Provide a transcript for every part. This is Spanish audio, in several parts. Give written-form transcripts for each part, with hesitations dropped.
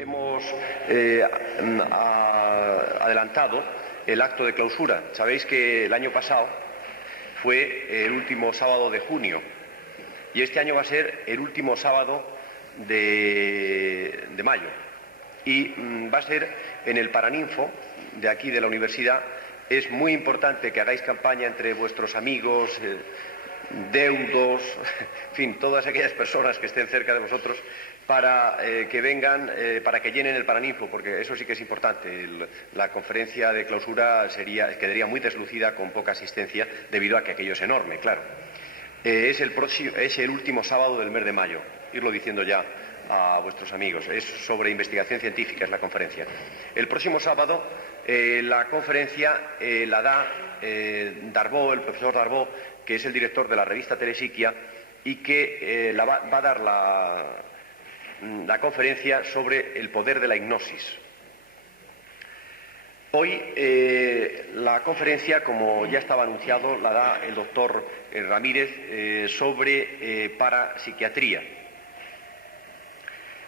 Hemos adelantado el acto de clausura. Sabéis que el año pasado fue el último sábado de junio y este año va a ser el último sábado de mayo y va a ser en el Paraninfo de aquí de la universidad. Es muy importante que hagáis campaña entre vuestros amigos, deudos, en fin, todas aquellas personas que estén cerca de vosotros para que vengan, para que llenen el Paraninfo, porque eso sí que es importante. La conferencia de clausura quedaría muy deslucida con poca asistencia, debido a que aquello es enorme, claro. Es el último sábado del mes de mayo, irlo diciendo ya a vuestros amigos. Es sobre investigación científica, es la conferencia. El próximo sábado la conferencia la da Darboux, el profesor Darboux, que es el director de la revista Telesiquia, y que va a dar la conferencia sobre el poder de la hipnosis. Hoy la conferencia, como ya estaba anunciado, la da el doctor Ramírez sobre parapsiquiatría.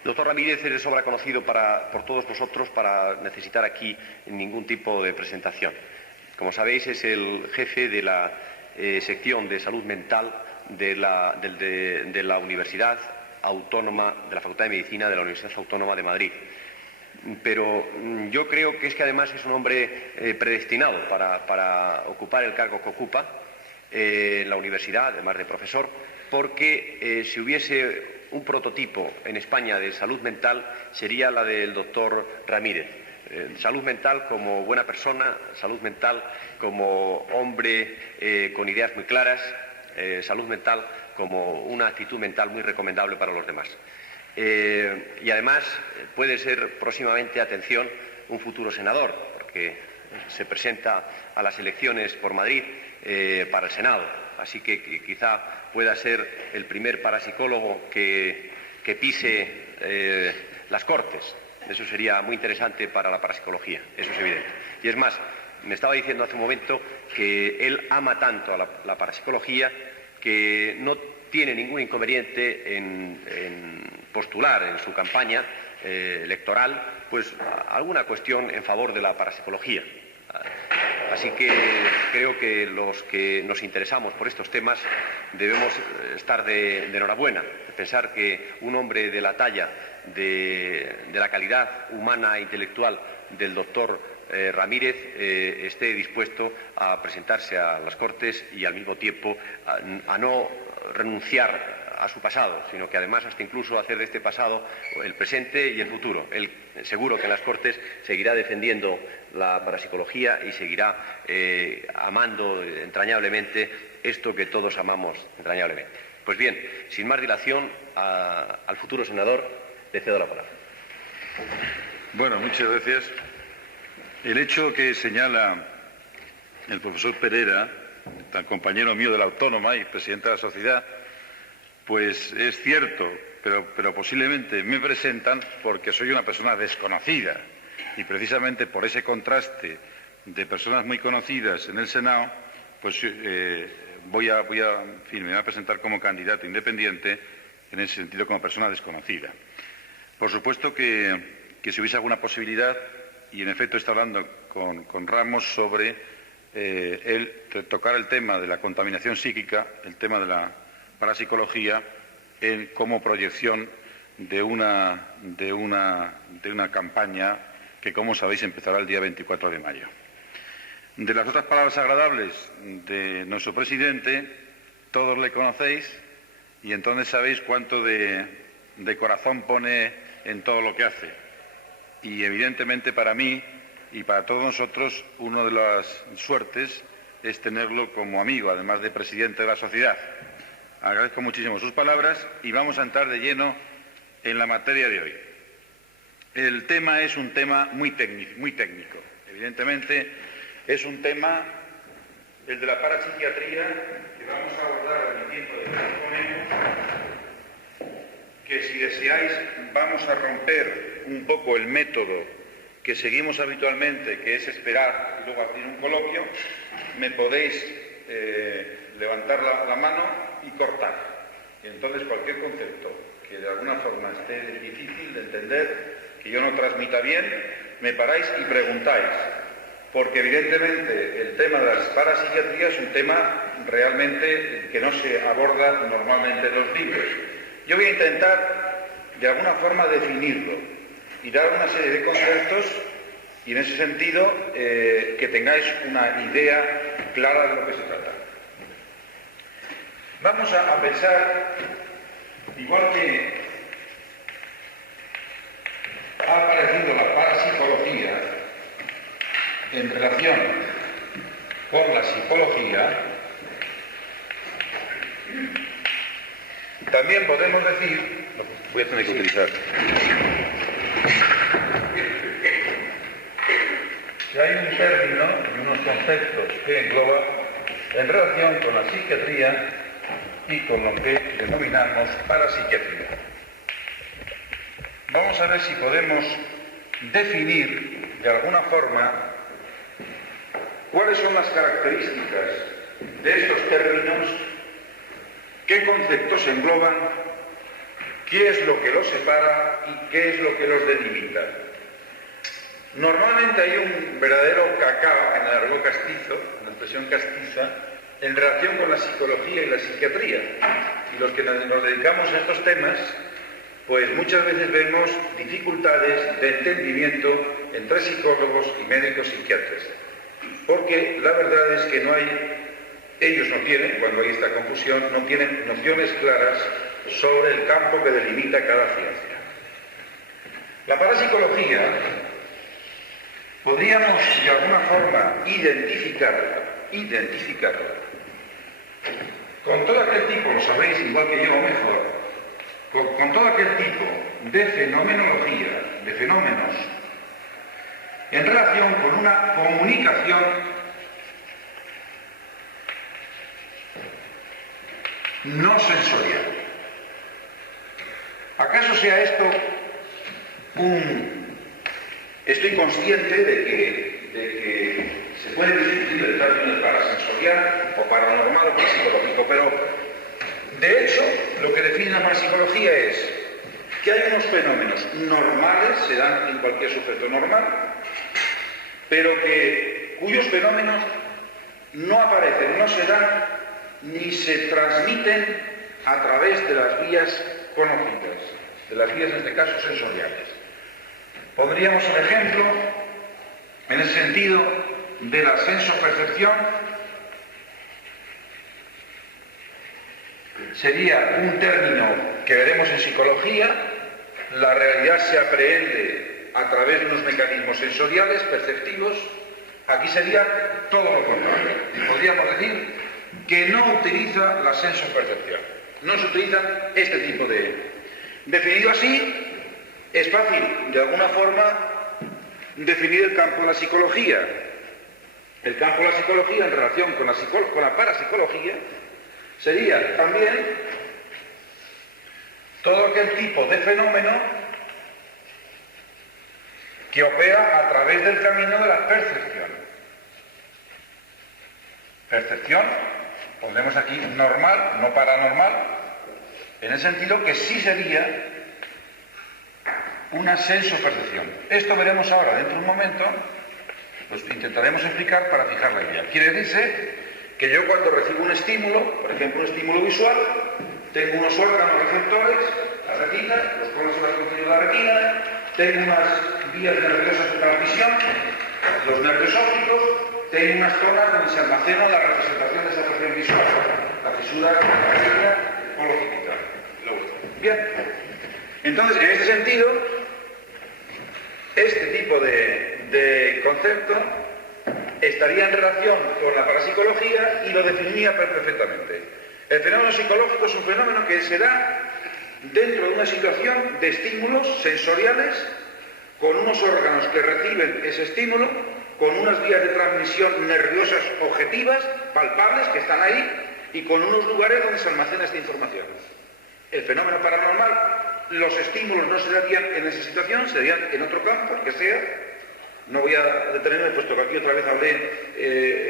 El doctor Ramírez es de sobra conocido por todos vosotros para necesitar aquí ningún tipo de presentación. Como sabéis, es el jefe de la sección de salud mental de la Universidad Autónoma, de la Facultad de Medicina de la Universidad Autónoma de Madrid. Pero yo creo que es que además es un hombre predestinado para ocupar el cargo que ocupa en la universidad, además de profesor, porque si hubiese un prototipo en España de salud mental sería la del doctor Ramírez. Salud mental como buena persona, salud mental como hombre con ideas muy claras, salud mental como una actitud mental muy recomendable para los demás. Y además puede ser próximamente, atención, un futuro senador, porque se presenta a las elecciones por Madrid para el Senado, así que quizá pueda ser el primer parapsicólogo que pise las Cortes. Eso sería muy interesante para la parapsicología, eso es evidente. Y es más, me estaba diciendo hace un momento que él ama tanto a la parapsicología que no tiene ningún inconveniente en postular en su campaña electoral pues alguna cuestión en favor de la parapsicología. Así que creo que los que nos interesamos por estos temas debemos estar de enhorabuena, pensar que un hombre de la talla, de la calidad humana e intelectual del doctor Ramírez esté dispuesto a presentarse a las Cortes y al mismo tiempo a no renunciar a su pasado, sino que además hasta incluso hacer de este pasado el presente y el futuro. Él seguro que en las Cortes seguirá defendiendo la parapsicología y seguirá amando entrañablemente esto que todos amamos entrañablemente. Pues bien, sin más dilación, al futuro senador le cedo la palabra. Bueno, muchas gracias. El hecho que señala el profesor Pereira, tan compañero mío de la Autónoma y presidente de la sociedad, pues es cierto, pero posiblemente me presentan porque soy una persona desconocida y precisamente por ese contraste de personas muy conocidas en el Senado, pues me voy a presentar como candidato independiente, en ese sentido como persona desconocida. Por supuesto que si hubiese alguna posibilidad, y en efecto está hablando con Ramos sobre tocar el tema de la contaminación psíquica, el tema de la parapsicología como proyección de una campaña que, como sabéis, empezará el día 24 de mayo. De las otras palabras agradables de nuestro presidente, todos le conocéis y entonces sabéis cuánto de corazón pone en todo lo que hace. Y evidentemente para mí y para todos nosotros una de las suertes es tenerlo como amigo, además de presidente de la sociedad. Agradezco muchísimo sus palabras y vamos a entrar de lleno en la materia de hoy. El tema es un tema muy técnico. Evidentemente es un tema, el de la parapsiquiatría, que vamos a abordar en el tiempo de que disponemos, que si deseáis vamos a romper un poco el método que seguimos habitualmente, que es esperar y luego hacer un coloquio. Me podéis levantar la mano y cortar. Y entonces cualquier concepto que de alguna forma esté difícil de entender, que yo no transmita bien, me paráis y preguntáis, porque evidentemente el tema de las parapsiquiatría es un tema realmente que no se aborda normalmente en los libros. Yo voy a intentar de alguna forma definirlo y dar una serie de conceptos y en ese sentido que tengáis una idea clara de lo que se trata. Vamos a pensar, igual que ha aparecido la parapsicología en relación con la psicología, también podemos decir, voy a tener que utilizar, que hay un término y unos conceptos que engloba en relación con la psiquiatría y con lo que denominamos parapsiquiatría. Vamos a ver si podemos definir de alguna forma cuáles son las características de estos términos, qué conceptos engloban, qué es lo que los separa y qué es lo que los delimita. Normalmente hay un verdadero cacao en el argot castizo, en la expresión castiza, en relación con la psicología y la psiquiatría. Y los que nos dedicamos a estos temas, pues muchas veces vemos dificultades de entendimiento entre psicólogos y médicos psiquiatras. Porque la verdad es que no hay, ellos no tienen, cuando hay esta confusión, no tienen nociones claras sobre el campo que delimita cada ciencia. La parapsicología podríamos de alguna forma identificarla con todo aquel tipo, lo sabéis igual que yo o mejor, con todo aquel tipo de fenomenología, de fenómenos, en relación con una comunicación no sensorial. ¿Acaso sea esto Estoy consciente de que se puede discutir el término de parasensorial o paranormal o parapsicológico, pero de hecho lo que define la parapsicología es que hay unos fenómenos normales, se dan en cualquier sujeto normal, pero cuyos fenómenos no aparecen, no se dan ni se transmiten a través de las vías conocidas, de las vías en este caso sensoriales. Pondríamos un ejemplo en el sentido de la sensopercepción. Sería un término que veremos en psicología. La realidad se aprehende a través de unos mecanismos sensoriales, perceptivos. Aquí sería todo lo contrario. Podríamos decir que no utiliza la sensopercepción. No se utiliza este tipo de... Definido así, es fácil, de alguna forma, definir el campo de la psicología. El campo de la psicología en relación con la parapsicología sería también todo aquel tipo de fenómeno que opera a través del camino de la percepción. Percepción, pondremos aquí normal, no paranormal, en el sentido que sí sería una sensopercepción. Esto veremos ahora dentro de un momento, pues intentaremos explicar para fijar la idea. Quiere decirse que yo cuando recibo un estímulo, por ejemplo un estímulo visual, tengo unos órganos receptores, la retina, los cuales son las contenidos de la retina, tengo unas vías nerviosas de transmisión, los nervios ópticos, tengo unas zonas donde se almacena la representación de esa percepción visual, la fisura, la retina o lo occipital. Bien, entonces en este sentido, este tipo de concepto estaría en relación con la parapsicología y lo definiría perfectamente. El fenómeno psicológico es un fenómeno que se da dentro de una situación de estímulos sensoriales con unos órganos que reciben ese estímulo, con unas vías de transmisión nerviosas objetivas, palpables, que están ahí, y con unos lugares donde se almacena esta información. El fenómeno paranormal, los estímulos no se darían en esa situación, se darían en otro campo, el que sea. No voy a detenerme, puesto que aquí otra vez hablé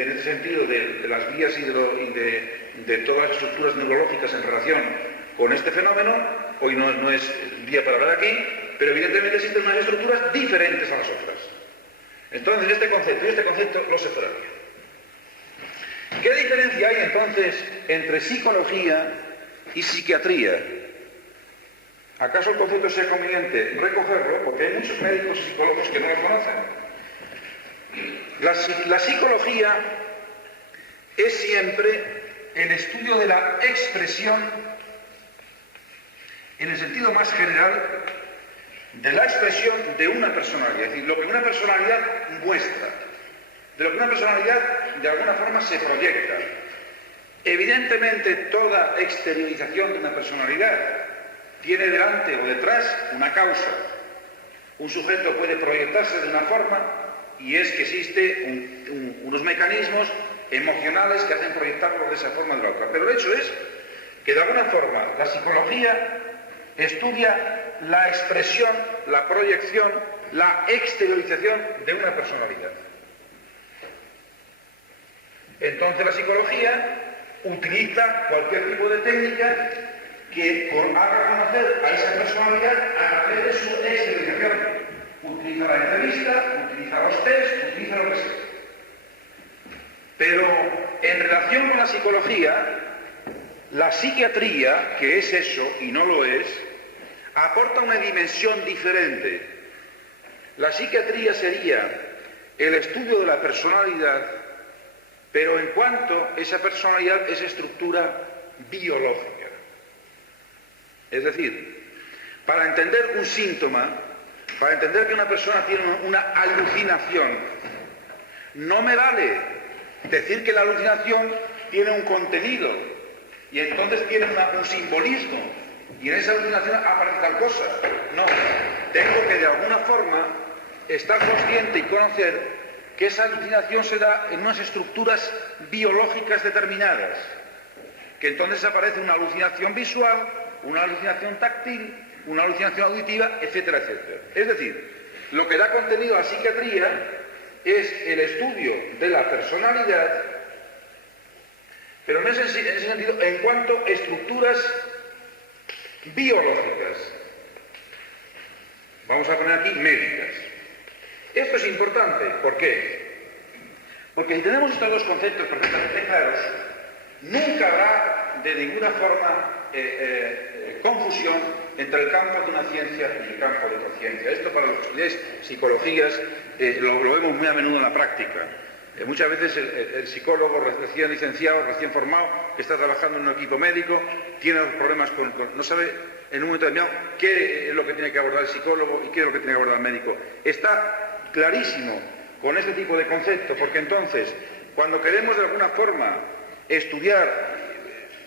en ese sentido de las vías y de todas las estructuras neurológicas en relación con este fenómeno. Hoy no es el día para hablar aquí, pero evidentemente existen unas estructuras diferentes a las otras. Entonces este concepto lo separaría. ¿Qué diferencia hay entonces entre psicología y psiquiatría? ¿Acaso el concepto sea conveniente recogerlo? Porque hay muchos médicos y psicólogos que no lo conocen. La psicología es siempre el estudio de la expresión, en el sentido más general, de la expresión de una personalidad, es decir, lo que una personalidad muestra, de lo que una personalidad de alguna forma se proyecta. Evidentemente, toda exteriorización de una personalidad tiene delante o detrás una causa. Un sujeto puede proyectarse de una forma y es que existe unos mecanismos emocionales que hacen proyectarlo de esa forma o de la otra. Pero el hecho es que de alguna forma la psicología estudia la expresión, la proyección, la exteriorización de una personalidad. Entonces la psicología utiliza cualquier tipo de técnica que haga conocer a esa personalidad a través de su exteriorización. Utiliza la entrevista, utiliza los test, utiliza lo que sea. Pero en relación con la psicología, la psiquiatría, que es eso y no lo es, aporta una dimensión diferente. La psiquiatría sería el estudio de la personalidad, pero en cuanto esa personalidad es estructura biológica. Es decir, para entender un síntoma, para entender que una persona tiene una alucinación, no me vale decir que la alucinación tiene un contenido y entonces tiene un simbolismo y en esa alucinación aparece tal cosa. No, tengo que de alguna forma estar consciente y conocer que esa alucinación se da en unas estructuras biológicas determinadas, que entonces aparece una alucinación visual, una alucinación táctil, una alucinación auditiva, etcétera, etcétera. Es decir, lo que da contenido a la psiquiatría es el estudio de la personalidad, pero en ese sentido, en cuanto a estructuras biológicas. Vamos a poner aquí médicas. Esto es importante, ¿por qué? Porque si tenemos estos dos conceptos perfectamente claros, nunca habrá de ninguna forma confusión entre el campo de una ciencia y el campo de otra ciencia. Esto para los que estudiáis psicologías lo vemos muy a menudo en la práctica. Muchas veces el psicólogo recién licenciado, recién formado, que está trabajando en un equipo médico, tiene problemas no sabe en un momento determinado qué es lo que tiene que abordar el psicólogo y qué es lo que tiene que abordar el médico. Está clarísimo con este tipo de conceptos, porque entonces, cuando queremos de alguna forma estudiar,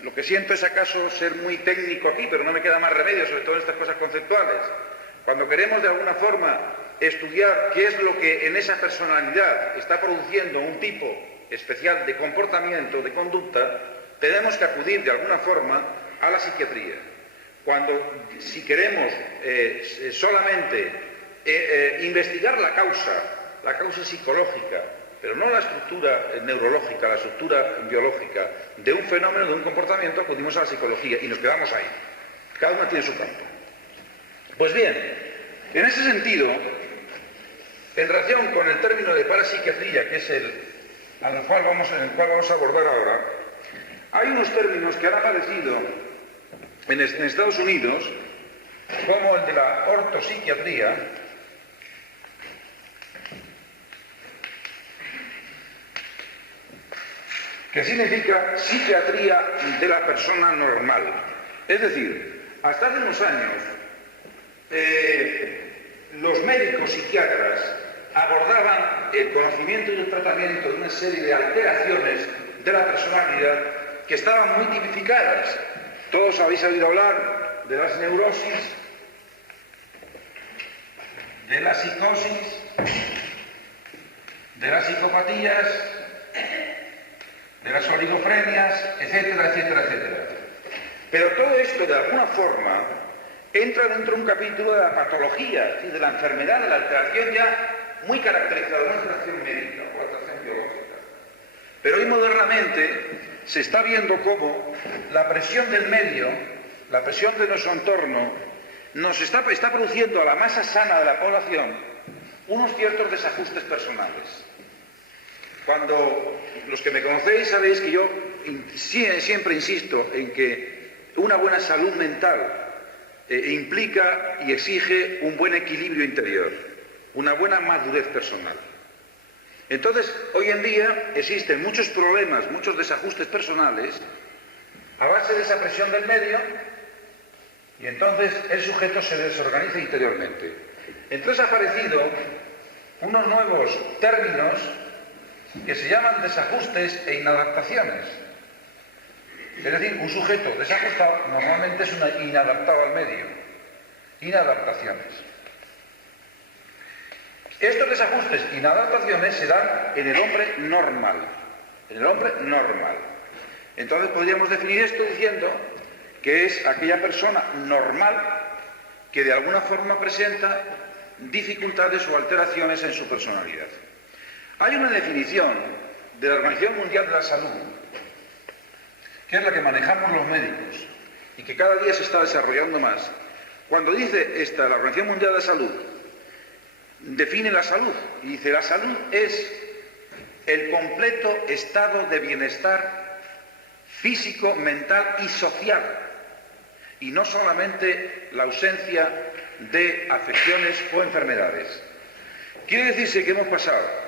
lo que siento es acaso ser muy técnico aquí, pero no me queda más remedio, sobre todo en estas cosas conceptuales. Cuando queremos de alguna forma estudiar qué es lo que en esa personalidad está produciendo un tipo especial de comportamiento, de conducta, tenemos que acudir de alguna forma a la psiquiatría. Si queremos solamente investigar la causa psicológica, pero no la estructura neurológica, la estructura biológica de un fenómeno, de un comportamiento, acudimos a la psicología y nos quedamos ahí. Cada uno tiene su campo. Pues bien, en ese sentido, en relación con el término de parapsiquiatría, que es el cual vamos a abordar ahora, hay unos términos que han aparecido en Estados Unidos, como el de la ortopsiquiatría, que significa psiquiatría de la persona normal. Es decir, hasta hace unos años, los médicos psiquiatras abordaban el conocimiento y el tratamiento de una serie de alteraciones de la personalidad que estaban muy tipificadas. Todos habéis oído hablar de las neurosis, de la psicosis, de las psicopatías, de las oligofrenias, etcétera, etcétera, etcétera. Pero todo esto, de alguna forma, entra dentro de un capítulo de la patología, es decir, de la enfermedad, de la alteración ya muy caracterizada, una alteración médica o alteración biológica. Pero hoy modernamente se está viendo cómo la presión del medio, la presión de nuestro entorno, nos está produciendo a la masa sana de la población unos ciertos desajustes personales. Cuando los que me conocéis sabéis que yo siempre insisto en que una buena salud mental implica y exige un buen equilibrio interior, una buena madurez personal. Entonces, hoy en día existen muchos problemas, muchos desajustes personales a base de esa presión del medio, y entonces el sujeto se desorganiza interiormente. Entonces ha aparecido unos nuevos términos que se llaman desajustes e inadaptaciones. Es decir, un sujeto desajustado normalmente es un inadaptado al medio. Inadaptaciones. Estos desajustes e inadaptaciones se dan en el hombre normal. En el hombre normal. Entonces podríamos definir esto diciendo que es aquella persona normal que de alguna forma presenta dificultades o alteraciones en su personalidad. Hay una definición de la Organización Mundial de la Salud, que es la que manejamos los médicos y que cada día se está desarrollando más. Cuando dice esta, la Organización Mundial de la Salud, define la salud y dice: la salud es el completo estado de bienestar físico, mental y social, y no solamente la ausencia de afecciones o enfermedades. Quiere decirse que hemos pasado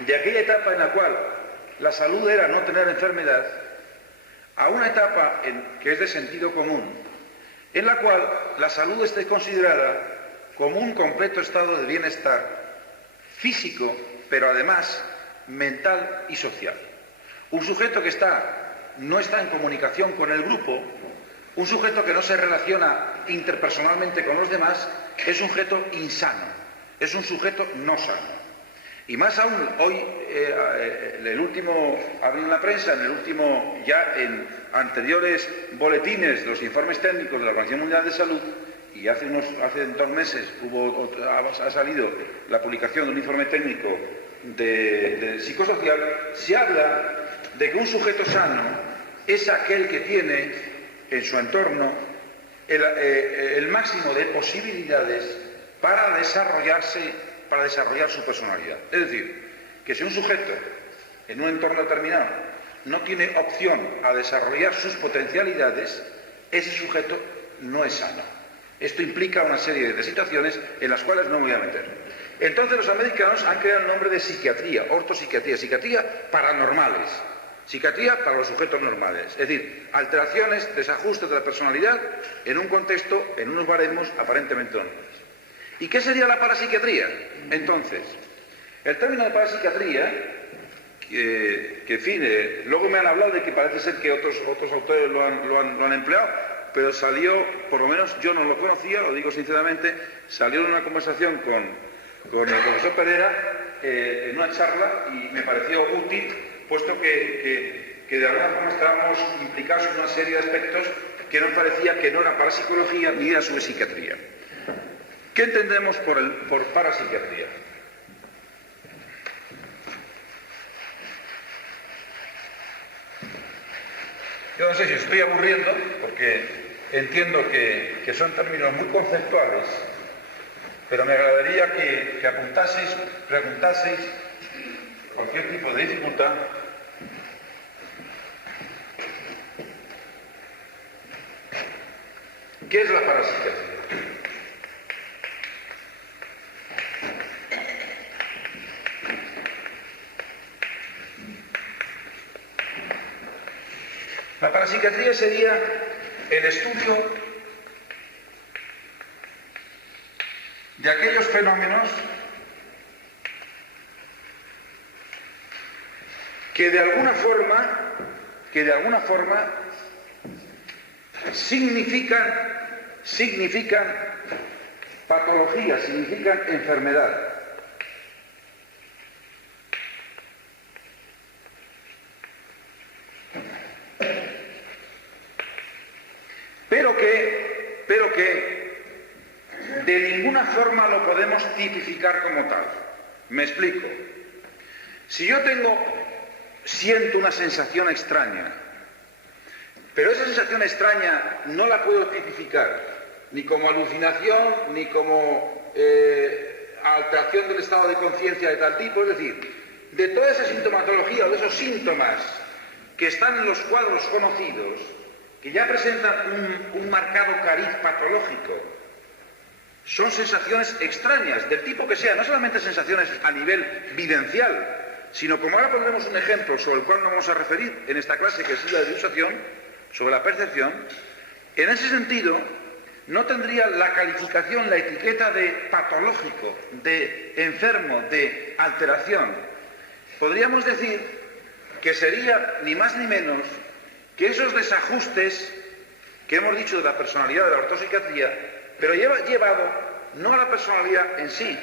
de aquella etapa en la cual la salud era no tener enfermedad a una etapa que es de sentido común, en la cual la salud esté considerada como un completo estado de bienestar físico, pero además mental y social. Un sujeto que no está en comunicación con el grupo, un sujeto que no se relaciona interpersonalmente con los demás, es un sujeto insano, es un sujeto no sano. Y más aún, hoy, el último, hablo en la prensa, ya en anteriores boletines, los informes técnicos de la Organización Mundial de Salud, y hace 2 meses ha salido la publicación de un informe técnico de psicosocial, se habla de que un sujeto sano es aquel que tiene en su entorno el máximo de posibilidades para desarrollar su personalidad. Es decir, que si un sujeto en un entorno determinado no tiene opción a desarrollar sus potencialidades, ese sujeto no es sano. Esto implica una serie de situaciones en las cuales no me voy a meter. Entonces los americanos han creado el nombre de psiquiatría, ortopsiquiatría, psiquiatría paranormales, psiquiatría para los sujetos normales, es decir, alteraciones, desajustes de la personalidad en un contexto, en unos baremos aparentemente normales. ¿Y qué sería la parapsiquiatría? Entonces, el término de parapsiquiatría, luego me han hablado de que parece ser que otros autores lo han empleado, pero salió, por lo menos yo no lo conocía, lo digo sinceramente, salió en una conversación con el profesor Pereira en una charla, y me pareció útil, puesto que de alguna forma estábamos implicados en una serie de aspectos que nos parecía que no era parapsicología ni era sobre psiquiatría. ¿Qué entendemos por parapsiquiatría? Yo no sé si estoy aburriendo, porque entiendo que son términos muy conceptuales, pero me agradaría que apuntaseis, preguntaseis cualquier tipo de dificultad. ¿Qué es la parapsiquiatría? La parapsiquiatría sería el estudio de aquellos fenómenos que de alguna forma significan patología, significan enfermedad. Pero que de ninguna forma lo podemos tipificar como tal. Me explico. Si yo siento una sensación extraña, pero esa sensación extraña no la puedo tipificar, ni como alucinación, ni como alteración del estado de conciencia de tal tipo. Es decir, de toda esa sintomatología o de esos síntomas que están en los cuadros conocidos, que ya presentan un marcado cariz patológico, son sensaciones extrañas, del tipo que sea, no solamente sensaciones a nivel vivencial, sino como ahora pondremos un ejemplo sobre el cual nos vamos a referir en esta clase, que es la de ilustración, sobre la percepción. En ese sentido, no tendría la calificación, la etiqueta de patológico, de enfermo, de alteración. Podríamos decir que sería ni más ni menos que esos desajustes que hemos dicho de la personalidad de la ortopsiquiatría, pero llevado no a la personalidad en sí,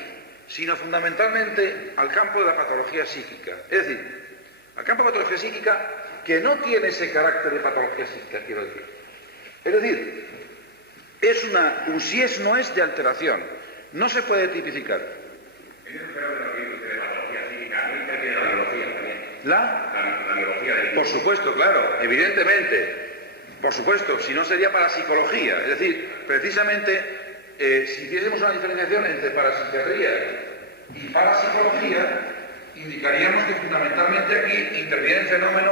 sino fundamentalmente al campo de la patología psíquica. Es decir, al campo de la patología psíquica que no tiene ese carácter de patología psíquica, quiero decir. Es decir, es un sí es no es de alteración. No se puede tipificar. La biología. Por supuesto, claro, evidentemente. Por supuesto, si no sería parapsicología. Es decir, precisamente, si hiciésemos una diferenciación entre parapsiquiatría y parapsicología, indicaríamos que fundamentalmente aquí interviene el fenómeno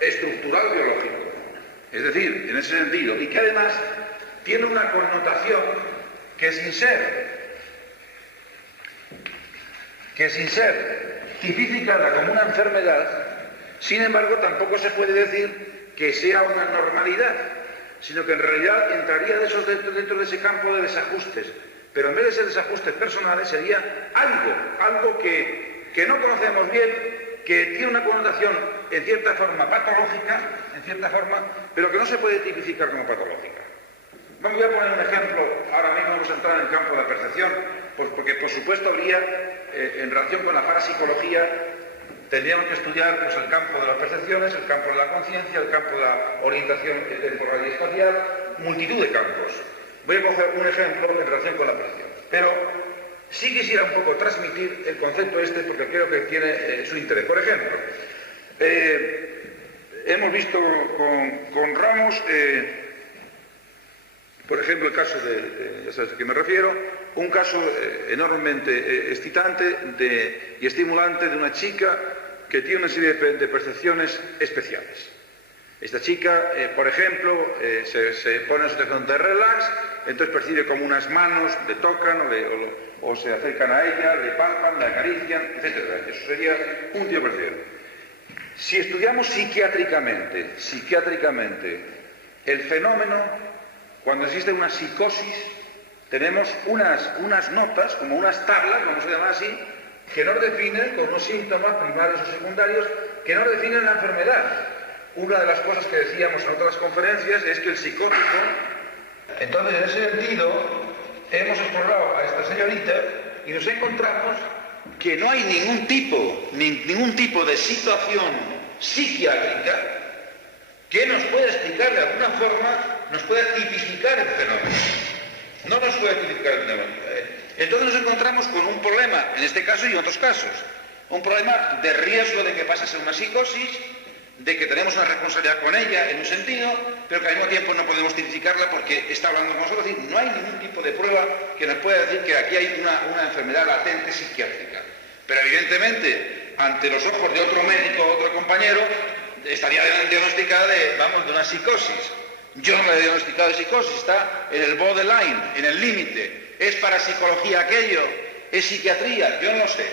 estructural biológico. Es decir, en ese sentido, y que además tiene una connotación que sin ser tipificada como una enfermedad, sin embargo tampoco se puede decir que sea una normalidad, sino que en realidad entraría dentro de ese campo de desajustes, pero en vez de ser desajustes personales sería algo que no conocemos bien, que tiene una connotación en cierta forma patológica, pero que no se puede tipificar como patológica. Voy a poner un ejemplo, ahora mismo vamos a entrar en el campo de la percepción, pues porque por supuesto habría, en relación con la parapsicología, tendríamos que estudiar pues, el campo de las percepciones, el campo de la conciencia, el campo de la orientación temporal y espacial, multitud de campos. Voy a coger un ejemplo en relación con la percepción, pero sí quisiera un poco transmitir el concepto porque creo que tiene su interés. Por ejemplo, hemos visto con Ramos, por ejemplo, el caso ya sabes a qué me refiero, un caso enormemente excitante y estimulante de una chica que tiene una serie de percepciones especiales. Esta chica, por ejemplo, se pone en situación de relax, entonces percibe como unas manos le tocan o se acercan a ella, le palpan, la acarician, etc. Eso sería un tipo de percepción. Si estudiamos psiquiátricamente el fenómeno, cuando existe una psicosis, tenemos unas notas, como unas tablas, vamos a llamar así, que nos definen, con unos síntomas primarios o secundarios, que nos definen la enfermedad. Una de las cosas que decíamos en otras conferencias es que el psicótico... Entonces, en ese sentido, hemos explorado a esta señorita y nos encontramos que no hay ningún tipo de situación psiquiátrica que nos pueda explicar de alguna forma, nos pueda tipificar el fenómeno. No nos puede tipificar el fenómeno. Entonces nos encontramos con un problema, en este caso y en otros casos, un problema de riesgo de que pase a ser una psicosis, de que tenemos una responsabilidad con ella en un sentido, pero que al mismo tiempo no podemos tipificarla porque está hablando con nosotros. Es decir, no hay ningún tipo de prueba que nos pueda decir que aquí hay una enfermedad latente psiquiátrica. Pero evidentemente, ante los ojos de otro médico o otro compañero, estaría diagnosticada de una psicosis. Yo no la he diagnosticado de psicosis, está en el borderline, en el límite. ¿Es parapsicología aquello? ¿Es psiquiatría? Yo no lo sé.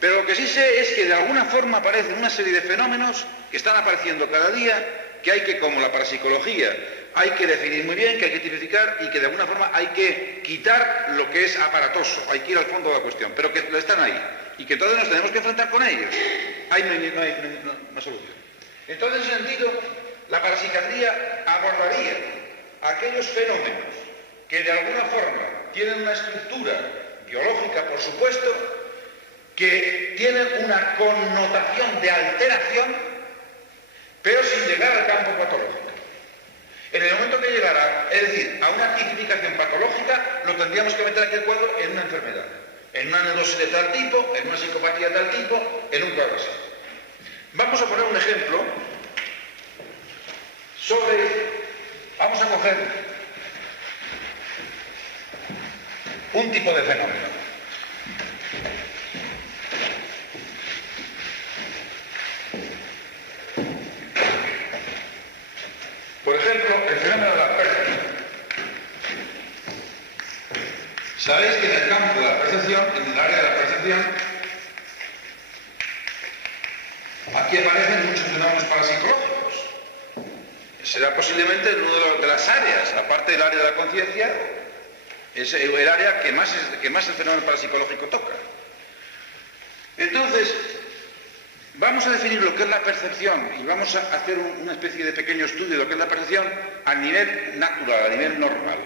Pero lo que sí sé es que de alguna forma aparecen una serie de fenómenos que están apareciendo cada día, que hay que, como la parapsicología, hay que definir muy bien, que hay que tipificar y que de alguna forma hay que quitar lo que es aparatoso, hay que ir al fondo de la cuestión, pero que están ahí y que entonces nos tenemos que enfrentar con ellos. Ahí no hay más solución. Entonces, en ese sentido, la parapsiquiatría abordaría aquellos fenómenos que de alguna forma tienen una estructura biológica, por supuesto, que tienen una connotación de alteración, pero sin llegar al campo patológico. En el momento que llegara, es decir, a una tipificación patológica, lo tendríamos que meter aquí el cuadro en una enfermedad, en una neurosis de tal tipo, en una psicopatía de tal tipo, en un cuadro así. Vamos a poner un ejemplo vamos a coger un tipo de fenómeno. Por ejemplo, el fenómeno de la percepción. Sabéis que en el campo de la percepción, en el área de la percepción, aquí aparecen muchos fenómenos parapsicológicos. Será posiblemente una de las áreas, aparte del área de la conciencia, es el área que más el fenómeno parapsicológico toca. Entonces, vamos a definir lo que es la percepción y vamos a hacer una especie de pequeño estudio de lo que es la percepción a nivel natural, a nivel normal.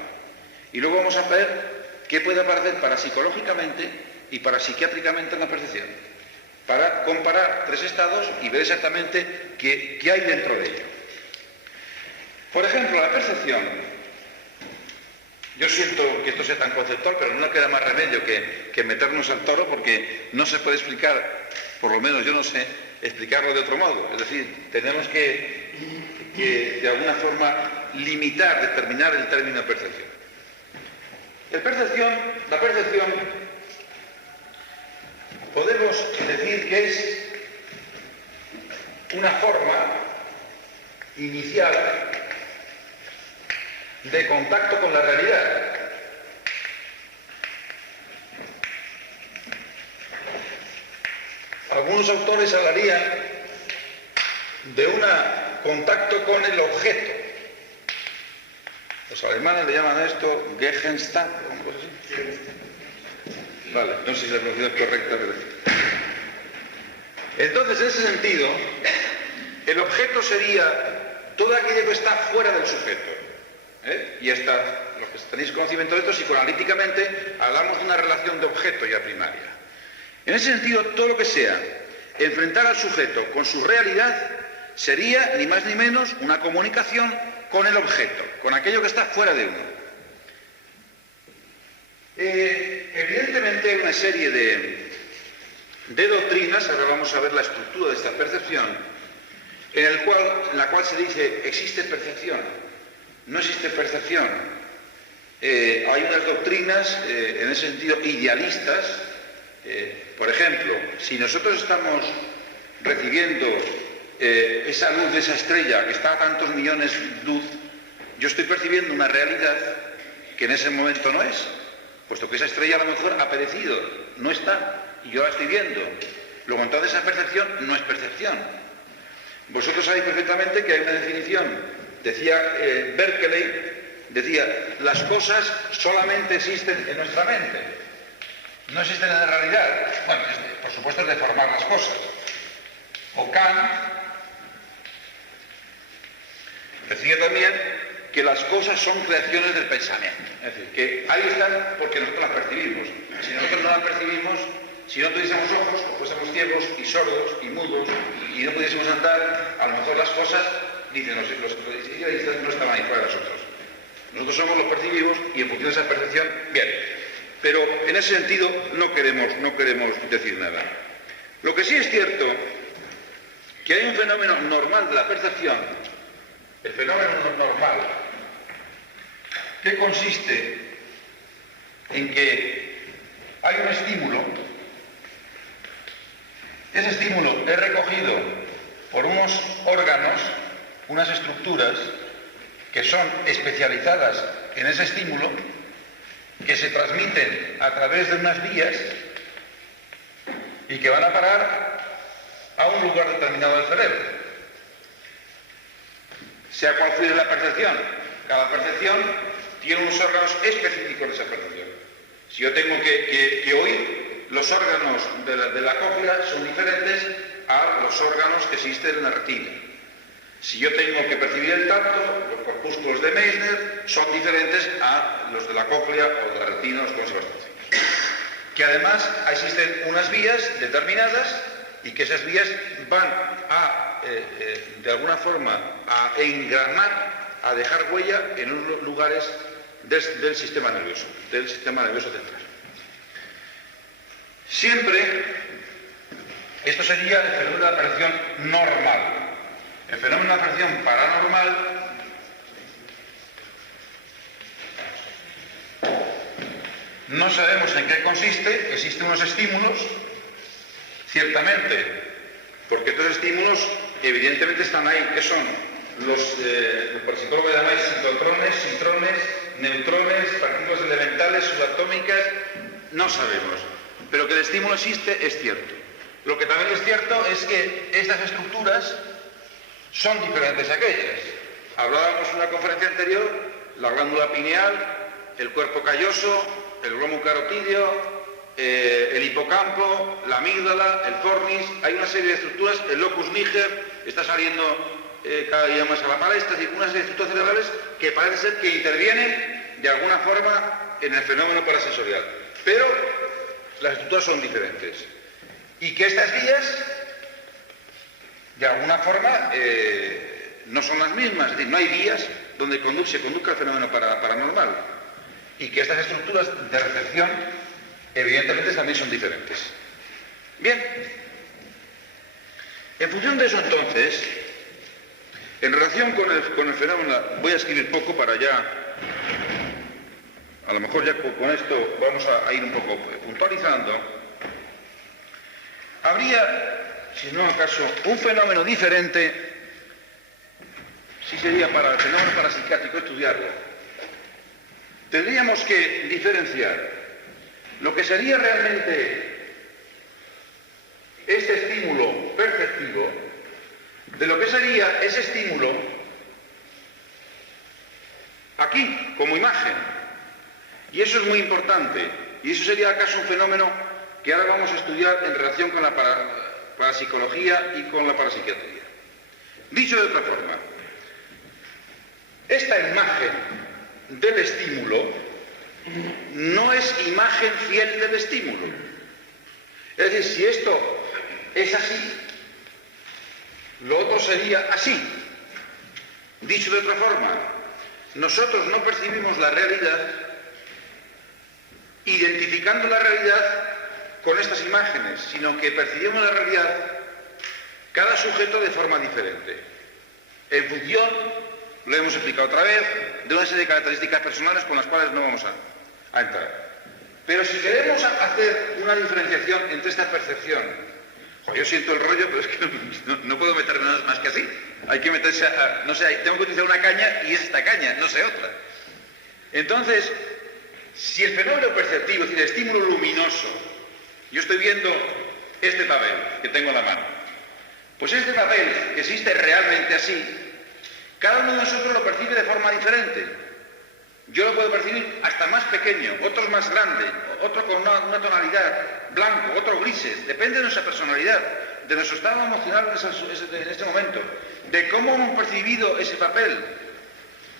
Y luego vamos a ver qué puede aparecer parapsicológicamente y parapsiquiátricamente en la percepción, para comparar tres estados y ver exactamente qué hay dentro de ello. Por ejemplo, la percepción. Yo siento que esto sea tan conceptual, pero no queda más remedio que meternos al toro, porque no se puede explicar, por lo menos yo no sé, explicarlo de otro modo. Es decir, tenemos que de alguna forma limitar, determinar el término percepción. La percepción, podemos decir que es una forma inicial de contacto con la realidad. Algunos autores hablarían de un contacto con el objeto. Los alemanes le llaman a esto Gegenstand, o algo así. Vale, no sé si la pronunciación es correcta, pero... Entonces, en ese sentido, el objeto sería todo aquello que está fuera del sujeto. Y hasta los que tenéis conocimiento de esto, psicoanalíticamente hablamos de una relación de objeto ya primaria. En ese sentido, todo lo que sea enfrentar al sujeto con su realidad sería, ni más ni menos, una comunicación con el objeto, con aquello que está fuera de uno. Evidentemente hay una serie de doctrinas, ahora vamos a ver la estructura de esta percepción, en la cual se dice existe percepción, no existe percepción. Hay unas doctrinas en ese sentido idealistas. Por ejemplo, si nosotros estamos recibiendo esa luz de esa estrella que está a tantos millones de luz, yo estoy percibiendo una realidad que en ese momento no es, puesto que esa estrella a lo mejor ha perecido, no está, y yo la estoy viendo. Luego entonces esa percepción no es percepción. Vosotros sabéis perfectamente que hay una definición, decía Berkeley, decía, las cosas solamente existen en nuestra mente, no existen en la realidad. Bueno, por supuesto es deformar las cosas. O Kant decía también que las cosas son creaciones del pensamiento. Es decir, que ahí están porque nosotros las percibimos. Si nosotros no las percibimos, si no tuviésemos ojos, o fuésemos ciegos y sordos y mudos y no pudiésemos andar, a lo mejor las cosas, dicen los idealistas, no estaban ahí fuera de nosotros. Nosotros somos los percibimos y en función de esa percepción, bien. Pero en ese sentido no queremos decir nada. Lo que sí es cierto, que hay un fenómeno normal de la percepción, el fenómeno normal, que consiste en que hay un estímulo, ese estímulo es recogido por unos órganos, unas estructuras que son especializadas en ese estímulo, que se transmiten a través de unas vías y que van a parar a un lugar determinado del cerebro. Sea cual fuere la percepción, cada percepción tiene unos órganos específicos de esa percepción. Si yo tengo que oír, los órganos de la cóclea son diferentes a los órganos que existen en la retina. Si yo tengo que percibir el tacto, los corpúsculos de Meissner son diferentes a los de la cóclea o de la retina o los conservaciones. Que además existen unas vías determinadas y que esas vías van a, de alguna forma, a engranar, a dejar huella en unos lugares del sistema nervioso central. Siempre, esto sería el fenómeno de la percepción normal. El fenómeno de la percepción paranormal no sabemos en qué consiste, existen unos estímulos, ciertamente, porque estos estímulos evidentemente están ahí, que son los parapsicólogos llamáis ciclotrones, sitrones, neutrones, partículas elementales, subatómicas, no sabemos, pero que el estímulo existe es cierto. Lo que también es cierto es que estas estructuras son diferentes a aquellas. Hablábamos en una conferencia anterior, la glándula pineal, el cuerpo calloso, el glomo carotídeo, el hipocampo, la amígdala, el fornis, hay una serie de estructuras, el locus niger está saliendo cada día más a la palestra, es decir, una serie de estructuras cerebrales que parece ser que intervienen de alguna forma en el fenómeno parasensorial. Pero las estructuras son diferentes. Y que estas vías, de alguna forma, no son las mismas, es decir, no hay vías donde se conduzca el fenómeno paranormal. Y que estas estructuras de recepción, evidentemente, también son diferentes. Bien, en función de eso, entonces, en relación con el fenómeno, voy a escribir poco para ya, a lo mejor ya con esto vamos a ir un poco puntualizando. Habría, si no acaso, un fenómeno diferente, si sería para el fenómeno parapsiquiátrico estudiarlo. Tendríamos que diferenciar lo que sería realmente este estímulo perceptivo de lo que sería ese estímulo aquí, como imagen. Y eso es muy importante. Y eso sería acaso un fenómeno que ahora vamos a estudiar en relación con la parapsicología y con la parapsiquiatría. Dicho de otra forma, esta imagen del estímulo no es imagen fiel del estímulo. Es decir, si esto es así, lo otro sería así. Dicho de otra forma, nosotros no percibimos la realidad identificando la realidad con estas imágenes, sino que percibimos la realidad cada sujeto de forma diferente, en función, lo hemos explicado otra vez, de una serie de características personales con las cuales no vamos a entrar. Pero si queremos hacer una diferenciación entre esta percepción, yo siento el rollo, pero es que no puedo meterme nada más que así. Hay que meterse no sé, tengo que utilizar una caña y es esta caña, no sé otra. Entonces, si el fenómeno perceptivo, es decir, el estímulo luminoso, yo estoy viendo este papel que tengo en la mano, pues este papel que existe realmente así, cada uno de nosotros lo percibe de forma diferente. Yo lo puedo percibir hasta más pequeño, otros más grande, otro con una tonalidad blanco, otro grises, depende de nuestra personalidad, de nuestro estado emocional en este momento, de cómo hemos percibido ese papel.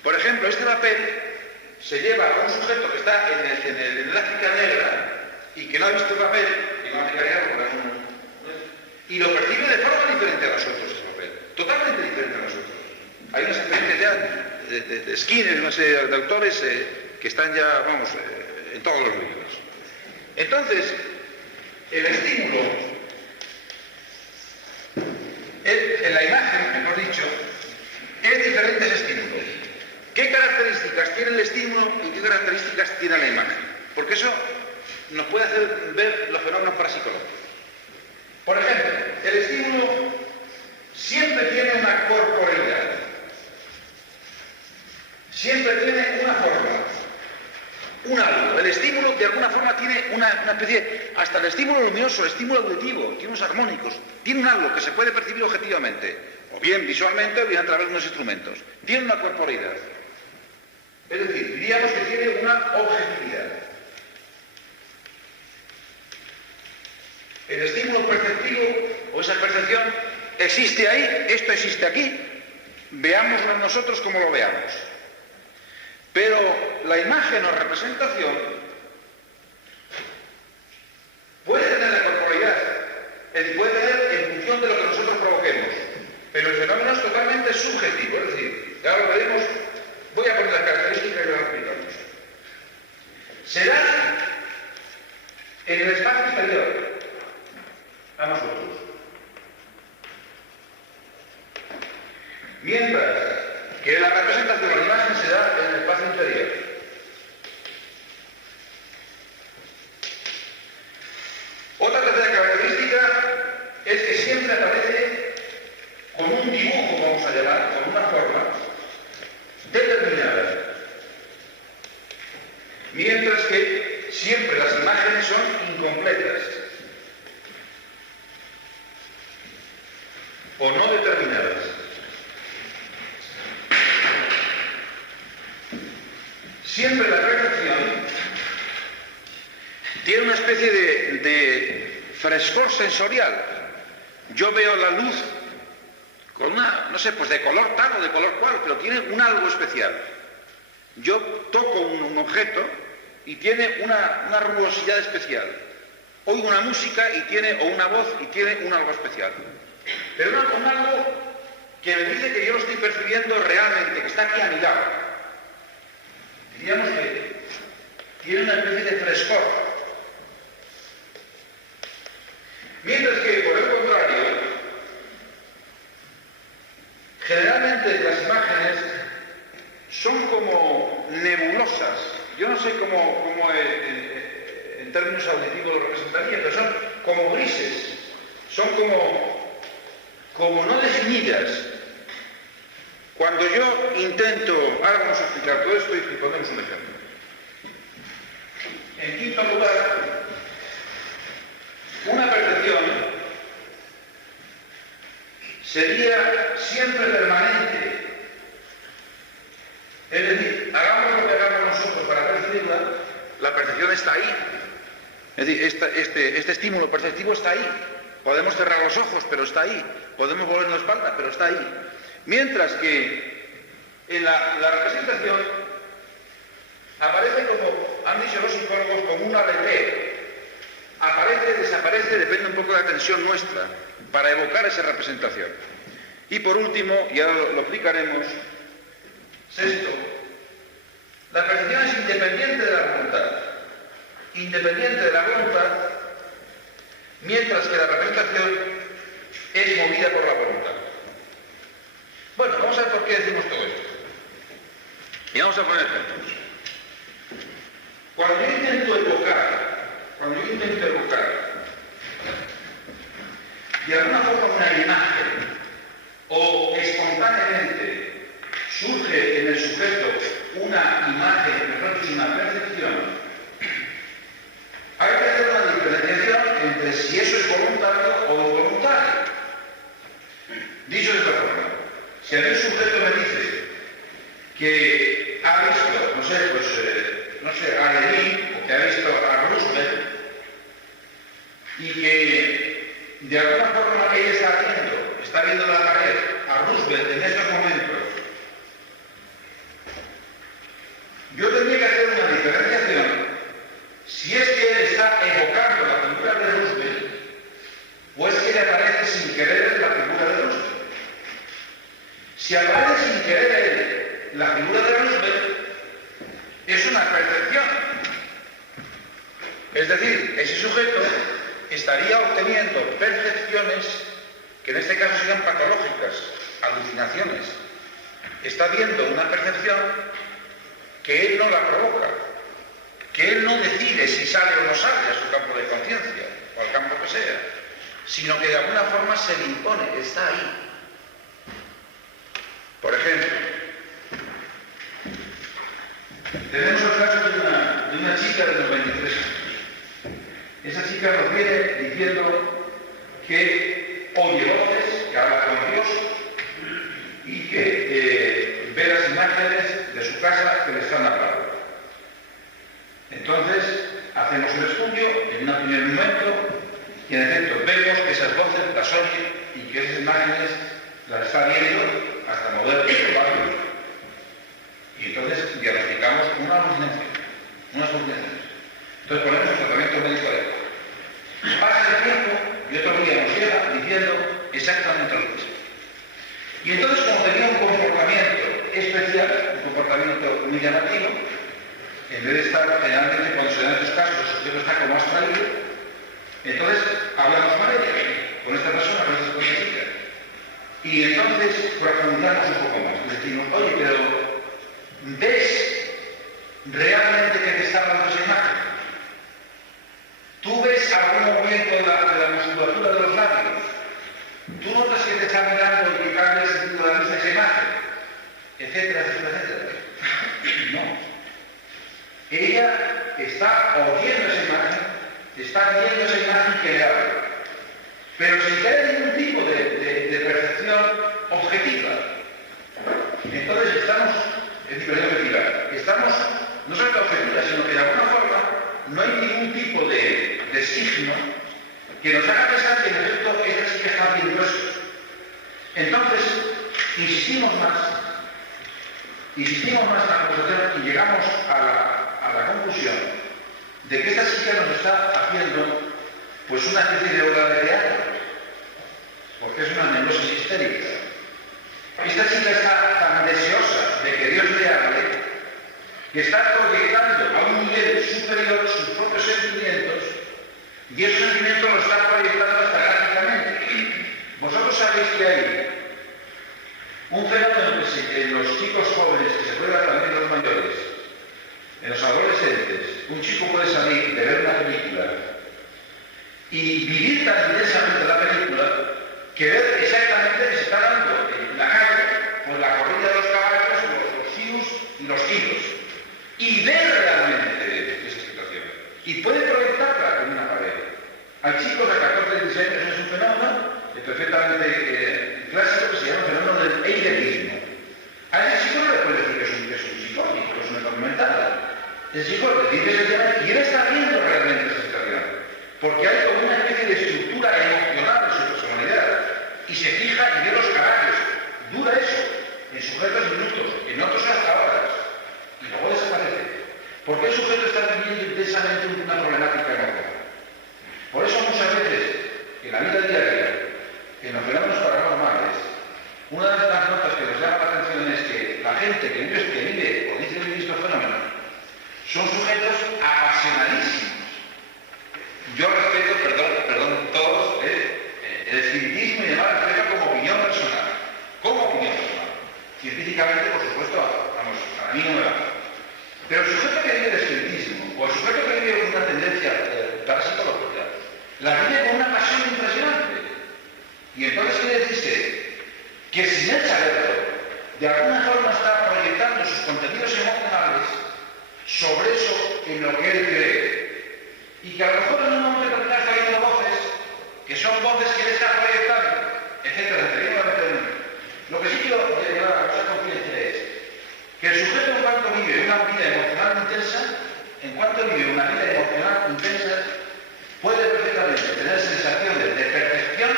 Por ejemplo, este papel se lleva a un sujeto que está en el África negra y que no ha visto el papel, y lo percibe de forma diferente a nosotros ese papel, totalmente diferente a nosotros. Hay unas experiencias ya de Skinner, una serie de autores que están ya, vamos, en todos los libros. Entonces, el estímulo, en la imagen, mejor dicho, es diferentes estímulos. ¿Qué características tiene el estímulo y qué características tiene la imagen? Porque eso nos puede hacer ver los fenómenos parapsicológicos. Por ejemplo, el estímulo siempre tiene una corporeidad. Siempre tiene una forma, un algo. El estímulo de alguna forma tiene una especie, hasta el estímulo luminoso, el estímulo auditivo, tiene unos armónicos, tiene un algo que se puede percibir objetivamente, o bien visualmente o bien a través de unos instrumentos. Tiene una corporeidad. Es decir, diríamos que tiene una objetividad. El estímulo perceptivo o esa percepción existe ahí, esto existe aquí, veámoslo nosotros como lo veamos. Pero la imagen o representación puede tener la corporeidad, puede tener en función de lo que nosotros provoquemos, pero el fenómeno es totalmente subjetivo, es decir, ya lo veremos, voy a poner las características y lo explicamos. Será en el espacio exterior a nosotros. Mientras que la representación de la imagen se da en el espacio interior. siempre la percepción tiene una especie de frescor sensorial. Yo veo la luz con una, no sé, pues de color tal o de color cual, pero tiene un algo especial. Yo toco un objeto y tiene una rugosidad especial. Oigo una música y tiene, o una voz y tiene un algo especial. Pero un algo que me dice que yo lo estoy percibiendo realmente, que está aquí a mi lado. Diríamos que tiene una especie de frescor. Mientras que, por el contrario, generalmente las imágenes son como nebulosas. Yo no sé cómo en términos auditivos lo representaría, pero son como grises, son como no definidas. Cuando yo intento, ahora vamos a explicar todo esto y ponemos un ejemplo. En quinto lugar, una percepción sería siempre permanente. Es decir, hagamos lo que hagamos nosotros para percibirla, la percepción está ahí. Es decir, este estímulo perceptivo está ahí. Podemos cerrar los ojos, pero está ahí. Podemos volver la espalda, pero está ahí. Mientras que en la representación aparece, como han dicho los psicólogos, como un aleteo. Aparece, desaparece, depende un poco de la atención nuestra para evocar esa representación. Y por último, y ahora lo explicaremos, sexto, la percepción es independiente de la voluntad. Independiente de la voluntad, mientras que la representación es movida por la voluntad. Bueno, vamos a ver por qué decimos todo esto. Y vamos a poner ejemplos. Cuando yo intento evocar de alguna forma una imagen o espontáneamente surge en el sujeto una imagen, mejor dicho, una percepción, hay que hacer una diferenciación entre si eso es voluntario o involuntario. Dicho de esta forma, si a mí un sujeto me dice que ha visto, a Lenin, o que ha visto a Roosevelt, y que de alguna forma ella está viendo la pared a Roosevelt en estos momentos, yo tendría que hacer una diferenciación si es que él está evocando la figura de Roosevelt o es que le aparece sin querer la figura de Roosevelt. Si aparece sin querer la figura de Roosevelt, es una percepción. Es decir, ese sujeto estaría obteniendo percepciones que en este caso serían patológicas, alucinaciones. Está viendo una percepción que él no la provoca, que él no decide si sale o no sale a su campo de conciencia, o al campo que sea, sino que de alguna forma se le impone, está ahí. Por ejemplo, tenemos el caso de una chica de los 23 años. Esa chica nos viene diciendo que oye voces, que habla con Dios y que ve las imágenes de su casa que le están hablando. Entonces, hacemos el estudio en un primer momento y en efecto vemos que esas voces las oye y que esas imágenes las está viendo hasta mover los labios. Y entonces diagnosticamos una alucinación, unas alucinaciones. Entonces ponemos el tratamiento médico adecuado. Pasa el tiempo y otro día nos llega diciendo exactamente lo mismo. Y entonces, como tenía un comportamiento especial, un comportamiento muy llamativo, en vez de estar, generalmente cuando se dan estos casos, el sujeto está como abstraído, entonces hablamos con ella, con esta persona, con esta chica. Y entonces profundizamos un poco más. Y decimos, oye, pero ¿ves realmente que te está hablando esa imagen? ¿Tú ves algún movimiento de la musculatura de los labios? ¿Tú notas que te está mirando y que cambia el sentido de la luz de esa imagen? Etcétera, etcétera, etcétera. No. Ella está oyendo esa imagen, está viendo esa imagen que le habla, pero sin tener ningún tipo de percepción objetiva. Entonces estamos, es diferente objetiva, estamos signo que nos haga pensar que en efecto esta chica está haciendo eso. Entonces, insistimos más en la conversación y llegamos a la conclusión de que esta chica nos está haciendo pues una especie de obra de teatro, porque es una neurosis histérica. Esta chica está tan deseosa de que Dios le hable que está proyectando a un nivel superior sus propios sentimientos y esos sentimientos los está proyectando hasta gráficamente. Vosotros sabéis que hay un fenómeno que en los chicos jóvenes, que se puede dar también en los mayores, en los adolescentes, un chico puede salir de ver una película y vivir tan intensamente la película que ver exactamente que se está dando en la calle con la corrida de los caballos, los hius y los giros, y ver realmente esa situación y puede proyectarla en una pared. Hay chicos de 14 16 años, es un fenómeno perfectamente clásico que se llama el fenómeno del eidetismo. A ese chico no le puede decir que es un psicótico, que es un enfermo mental. Ese chico le dice que se llama y él está viendo realmente esa situación, porque hay como una especie de estructura emocional en su personalidad y se fija y ve los caballos. Dura eso en sujetos minutos, en otros hasta horas, y luego desaparece. Porque el sujeto está viviendo intensamente una problemática emocional. Por eso muchas veces en la vida diaria, en los fenómenos paranormales, una de las notas que nos llama la atención es que la gente que vive o dice vivir estos fenómenos son sujetos apasionadísimos. Yo respeto, perdón todos, el espiritismo y demás respeto como opinión personal. Científicamente, por supuesto, vamos, a mí no me va. Pero el sujeto que vive el espiritismo, o el sujeto que vive una tendencia parapsicológica, la vive con una pasión impresionante. Y entonces quiere decirse que sin él saberlo, de alguna forma está proyectando sus contenidos emocionales sobre eso en lo que él cree. Y que a lo mejor en un momento determinado está viendo voces, que son voces que él está proyectando, etcétera. Lo que sí quiero llevar a vuestra conciencia es que el sujeto en cuanto vive una vida emocional intensa, puede perfectamente tener sensaciones de perfección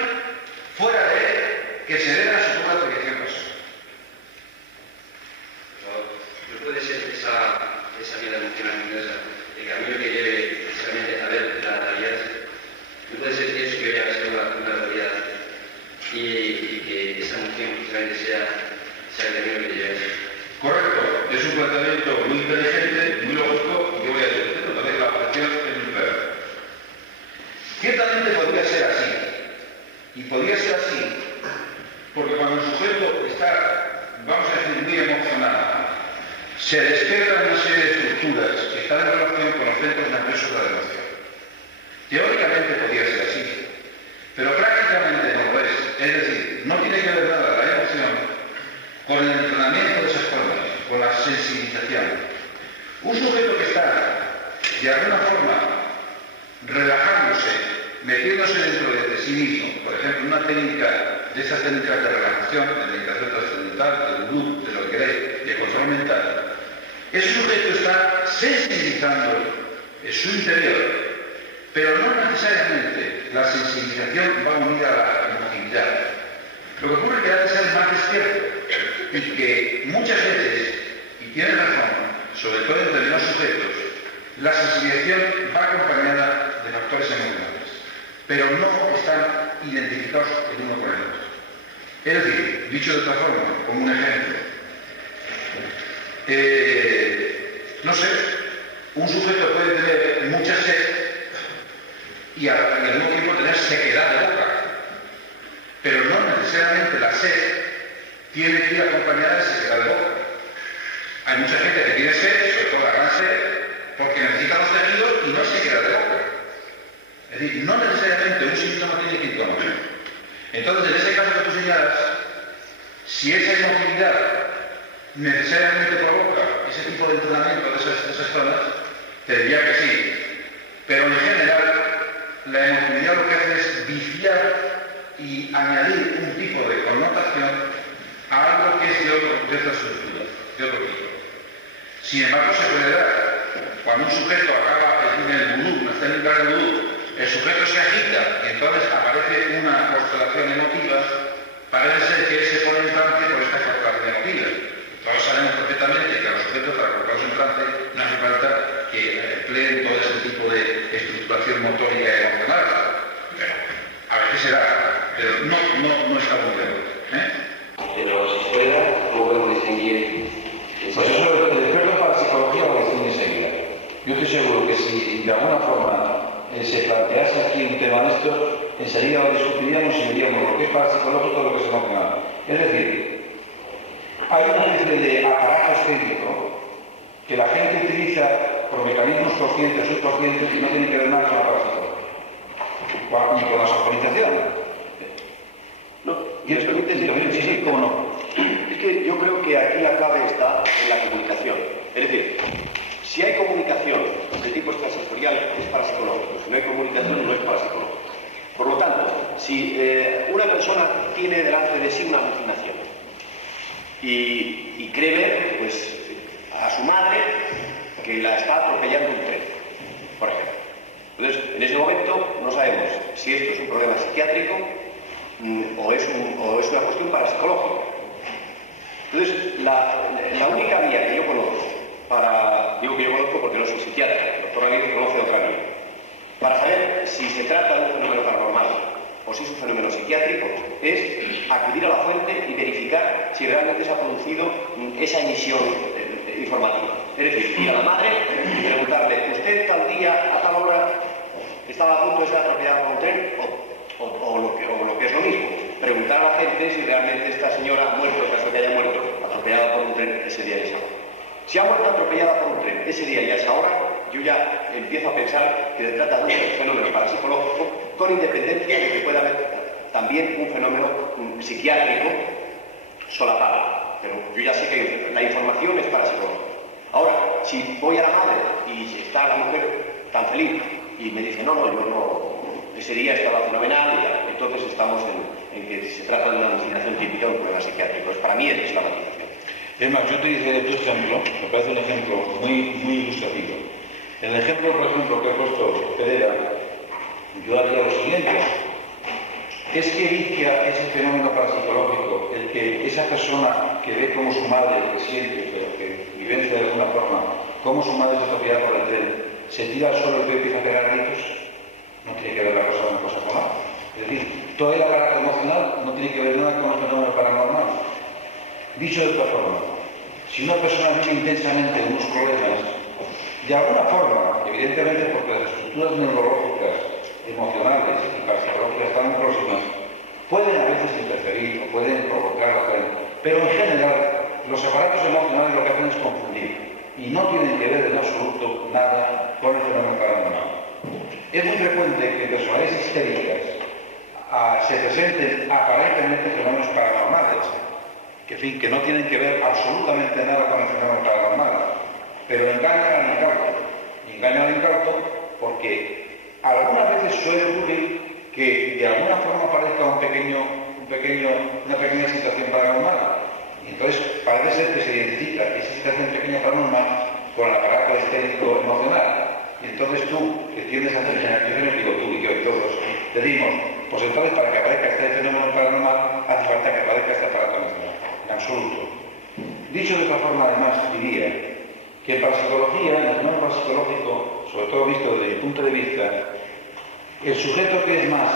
fuera de él que se deben a su propia proyección personal. No puede ser esa vida emocional intensa, el camino que lleve precisamente a ver la realidad. No puede ser que eso que vea sea una realidad y que esa emoción precisamente sea el camino que lleve a eso. Correcto, es un planteamiento muy inteligente, muy lógico, y yo voy a decir, entonces la objeción es muy clara. Ciertamente podría ser así, y podría ser así, porque cuando el sujeto está, vamos a decir, muy emocionado, se despiertan una serie de estructuras que están en relación con los centros nerviosos de la emoción. Teóricamente podría ser así, pero prácticamente no lo es. Es decir, no tiene que ver nada la emoción con el entrenamiento de esas formas, con la sensibilización. Un sujeto que está, de alguna forma, relajándose, metiéndose dentro de sí mismo, por ejemplo, una técnica de esas técnicas de relajación, de meditación trascendental, de vudú, de lo que queréis, de control mental, ese sujeto está sensibilizando su interior, pero no necesariamente la sensibilización va unida a la emotividad. Lo que ocurre es que hay que ser más despierto y que muchas veces, y tiene razón, sobre todo en determinados sujetos, la sensibilización va acompañada de factores emocionales, pero no están identificados el uno con el otro. Es decir, dicho de otra forma, como un ejemplo, no sé, un sujeto puede tener mucha sed y al mismo tiempo tener sequedad de boca, pero no necesariamente la sed tiene que ir acompañada de sequedad de boca. Hay mucha gente que tiene sed, sobre todo la gran sed, porque necesita los tejidos y no sequedad de boca. Es decir, no necesariamente un síntoma tiene que ir con otro. Entonces, en ese caso que tú señalas, si esa inmovilidad necesariamente provoca ese tipo de entrenamiento de esas zonas, te diría que sí. Pero en general, la inmovilidad lo que hace es viciar y añadir un tipo de connotación a algo que es de otra estructura, de otro tipo. Sin embargo, se puede dar. Cuando un sujeto acaba en el vudú, una técnica de vudú, el sujeto se agita y entonces aparece una constelación emotiva, parece ser que él se pone en trance por esta constelación emotiva. Todos sabemos perfectamente que a los sujetos, para colocarlos en trance, no hace falta que empleen todo ese tipo de estructuración motórica y emocional. Pero a veces se da, pero no está muy bien. Pero si fuera, ¿cómo puedo distinguir? Pues eso, el experto para psicología lo distingue enseguida. Yo estoy seguro que si de alguna forma se plantease aquí un tema de estos, enseguida lo discutiríamos y veríamos lo que es parapsicológico y lo que es emocional. Es decir, hay una especie de aparato estético que la gente utiliza por mecanismos conscientes o subconscientes y no tienen que ver nada con la parapsicología, ni con las organizaciones. No, y me permite decir, sí, cómo no. Es que yo creo que aquí la clave está en la comunicación. Es decir, si hay comunicación de tipo extrasensorial es parapsicológico, si no hay comunicación no es parapsicológico. Por lo tanto, si una persona tiene delante de sí una alucinación y cree ver pues, a su madre que la está atropellando un tren, por ejemplo. Entonces, en ese momento no sabemos si esto es un problema psiquiátrico o es una cuestión parapsicológica. Entonces, la única vía que yo conozco digo que yo conozco porque no soy psiquiatra, el doctor Aguirre conoce otra vía, para saber si se trata de un fenómeno paranormal o si es un fenómeno psiquiátrico, es acudir a la fuente y verificar si realmente se ha producido esa emisión informativa. Es decir, ir a la madre y preguntarle, ¿usted tal día, a tal hora, estaba a punto de ser atropellada por un tren? O lo que es lo mismo, preguntar a la gente si realmente esta señora ha muerto, en caso de que haya muerto, atropellada por un tren ese día y esa hora. Si ha muerto atropellada por un tren ese día y a esa hora, yo ya empiezo a pensar que se trata de un fenómeno parapsicológico, con independencia de que pueda haber también un fenómeno psiquiátrico solapado. Pero yo ya sé que la información es parapsicológica. Ahora, si voy a la madre y está la mujer tan feliz y me dice, no, yo no, ese día estaba fenomenal, y entonces estamos en que se trata de una alucinación típica de un problema psiquiátrico. Para mí es la matización. Es más, yo te hice tu ejemplo, me parece un ejemplo muy ilustrativo. En el ejemplo, por ejemplo, que ha puesto Pereira, yo haría lo siguiente. Es que vicia ese fenómeno parapsicológico, el que esa persona que ve como su madre, que siente, que vivencia de alguna forma, como su madre se atropella por el tren, se tira al suelo y empieza a pegar gritos, no tiene que ver la cosa una cosa con la otra. Es decir, todo el aparato emocional no tiene que ver nada con el fenómeno paranormal. Dicho de otra forma, si una persona vive intensamente unos problemas, de alguna forma, evidentemente porque las estructuras neurológicas, emocionales y parapsicológicas están próximas, pueden a veces interferir o pueden provocar la pena, pero en general los aparatos emocionales lo que hacen es confundir y no tienen que ver en absoluto nada con el fenómeno paranormal. Es muy frecuente que en personalidades histéricas se presenten aparentemente fenómenos paranormales, que no tienen que ver absolutamente nada con el fenómeno paranormal, pero engañan al incauto porque algunas veces suele ocurrir que de alguna forma parezca una pequeña situación paranormal. Y entonces parece ser que se identifica esa situación pequeña paranormal con el aparato histérico emocional. Y entonces tú, que tienes alucinaciones, digo tú y yo y todos, te dimos, pues entonces para que aparezca este fenómeno paranormal hace falta que aparezca este aparato emocional. En absoluto. Dicho de otra forma, además, diría que en parapsicología, en el fenómeno parapsicológico, sobre todo visto desde mi punto de vista, el sujeto que es más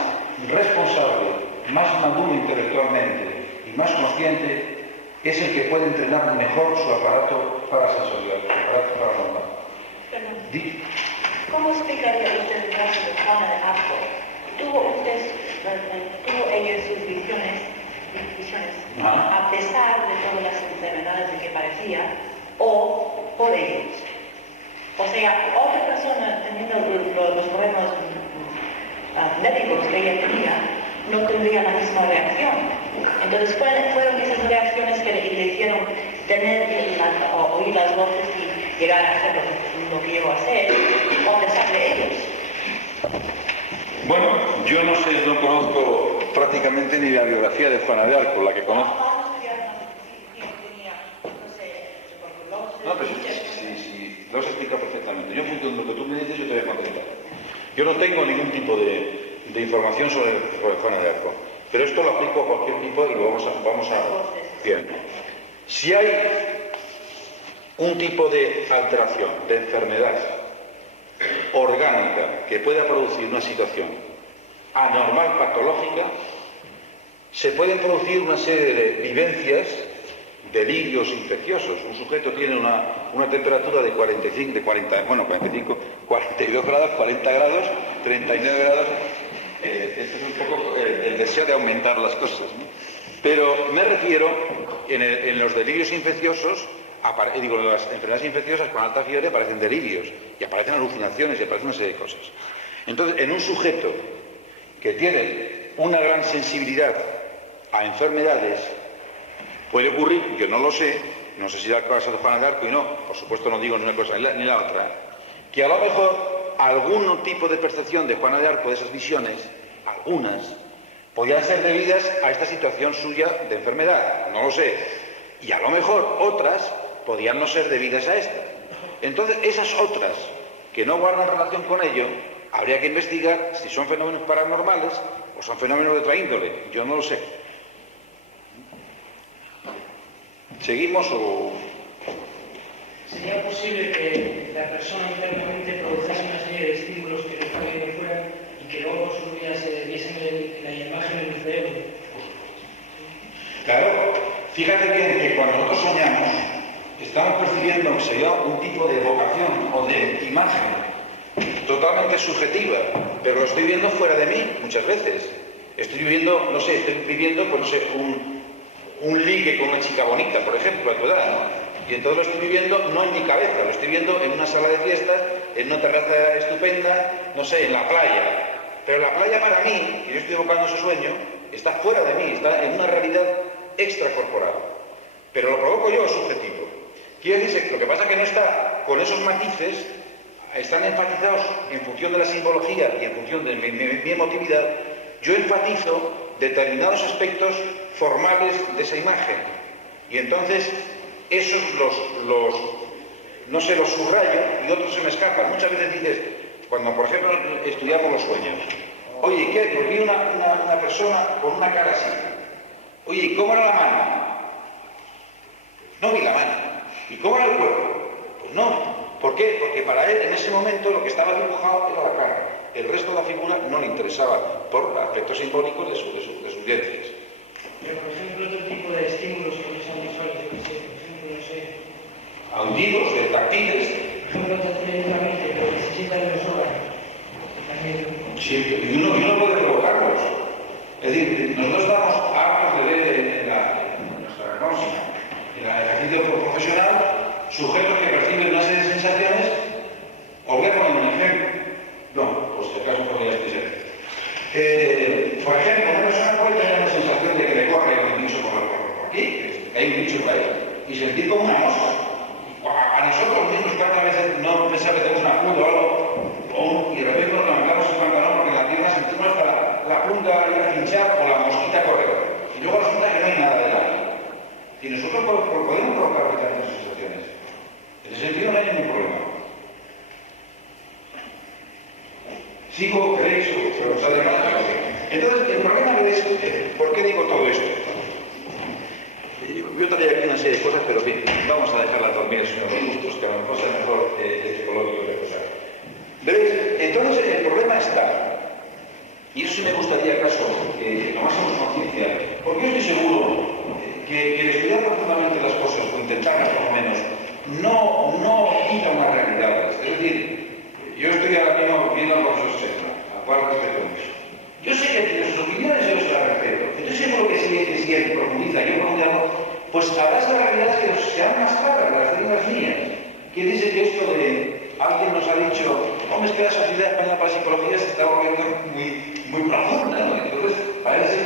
responsable, más maduro intelectualmente y más consciente es el que puede entrenar mejor su aparato parasensorial, su aparato paranormal. ¿Cómo explicaría usted el caso de Juana de Arco? ¿Tuvo ella sus visiones, a pesar de todas las enfermedades de que padecía, o por ellos? O sea, otra persona teniendo los problemas médicos que ella tenía, no tendría la misma reacción. Entonces fueron esas reacciones que le hicieron oír las voces y llegar a hacer lo que llegó a hacer, o pesar de ellos. Bueno, yo no sé, no conozco prácticamente ni la biografía de Juana de Arco, la que conozco. No, pero sí, lo has explicado perfectamente. Yo, en función de lo que tú me dices, yo te voy a contestar. Yo no tengo ningún tipo de información sobre Juana de Arco, pero esto lo aplico a cualquier tipo y lo vamos a... Bien. Si hay un tipo de alteración, de enfermedad orgánica que pueda producir una situación anormal patológica, se pueden producir una serie de vivencias, delirios infecciosos. Un sujeto tiene una temperatura de 42 grados, 40 grados, 39 grados. Este es un poco el deseo de aumentar las cosas, ¿no? Pero me refiero, en los delirios infecciosos, en las enfermedades infecciosas con alta fiebre aparecen delirios, y aparecen alucinaciones, y aparecen una serie de cosas. Entonces, en un sujeto que tiene una gran sensibilidad a enfermedades, puede ocurrir, yo no lo sé, no sé si da el caso de Juana de Arco y no, por supuesto no digo ni una cosa ni la otra, que a lo mejor algún tipo de percepción de Juana de Arco, de esas visiones, algunas, podían ser debidas a esta situación suya de enfermedad, no lo sé, y a lo mejor otras podían no ser debidas a esta. Entonces, esas otras que no guardan relación con ello, habría que investigar si son fenómenos paranormales o son fenómenos de otra índole, yo no lo sé. ¿Seguimos o...? ¿Sería posible que la persona internamente produjese una serie de estímulos que no salían de fuera y que luego por sus vías se viesen en la imagen en el cerebro? Claro, fíjate que cuando nosotros soñamos, estamos percibiendo que sería un tipo de evocación o de imagen totalmente subjetiva, pero lo estoy viendo fuera de mí muchas veces. Estoy viviendo, no sé, un ligue con una chica bonita, por ejemplo, a tu edad, ¿no? Y entonces lo estoy viviendo no en mi cabeza, lo estoy viendo en una sala de fiestas, en una terraza estupenda, no sé, en la playa. Pero la playa para mí, que yo estoy evocando ese sueño, está fuera de mí, está en una realidad extracorporal. Pero lo provoco yo, es subjetivo. Quiere decir que lo que pasa es que no está con esos matices, están enfatizados en función de la simbología y en función de mi emotividad. Yo enfatizo determinados aspectos formales de esa imagen. Y entonces, esos los subrayo y otros se me escapan. Muchas veces dices, cuando por ejemplo estudiamos los sueños, oye, ¿qué? Pues vi una persona con una cara así. Oye, ¿y cómo era la mano? No vi la mano. ¿Y cómo era el cuerpo? Pues no. ¿Por qué? Porque para él en ese momento lo que estaba dibujado era la cara. El resto de la figura no le interesaba por aspectos simbólicos de sus dientes. Pero, por ejemplo, otro tipo de estímulos que no son visuales, yo qué sé, por ejemplo, no sé... Auditivos, táctiles. Por ejemplo, teóricamente, pero necesitan los órganos. Sí, y uno puede provocarlos. Es decir, nosotros estamos hartos de ver en nuestra consigna, en el ejercicio profesional, sujetos que perciben una serie de sensaciones. Os voy a poner un ejemplo. No, pues si acaso podría ser. Por ejemplo, una persona puede tener la sensación de que le corre un bicho por aquí, que hay un bicho por ahí, y sentir como una mosca. A nosotros mismos cada vez no pensamos que tenemos una punta o algo, y de repente nos levantamos el pantalón porque en la pierna sentimos hasta la punta ir a pinchar o la mosquita correr. Y luego resulta que no hay nada de nada. Y nosotros podemos provocar esas sensaciones. En ese sentido no hay ningún problema. Sigo, queréis, entonces el problema es, ¿por qué digo todo esto? Yo traía aquí una serie de cosas, pero bien, vamos a dejarlas dormir, señor Justos, que a lo mejor sea mejor el psicológico que cosa. ¿Veréis? Entonces el problema está, y eso sí me gustaría acaso que tomásemos conciencia, porque yo estoy seguro que el estudiar profundamente las cosas, o intentarlas por lo menos, no quita una realidad. Es decir, yo estoy ahora mismo viendo al profesor Serna, a cual respeto mucho. Yo sé que tiene sus opiniones, yo se las respeto. Estoy seguro que si él profundiza, yo profundizo, pues habrá esas realidades que sean más claras, las mías. Que dice que esto de alguien nos ha dicho, hombre, es que la sociedad española para la psicología se está volviendo muy profunda, ¿no? Entonces, parece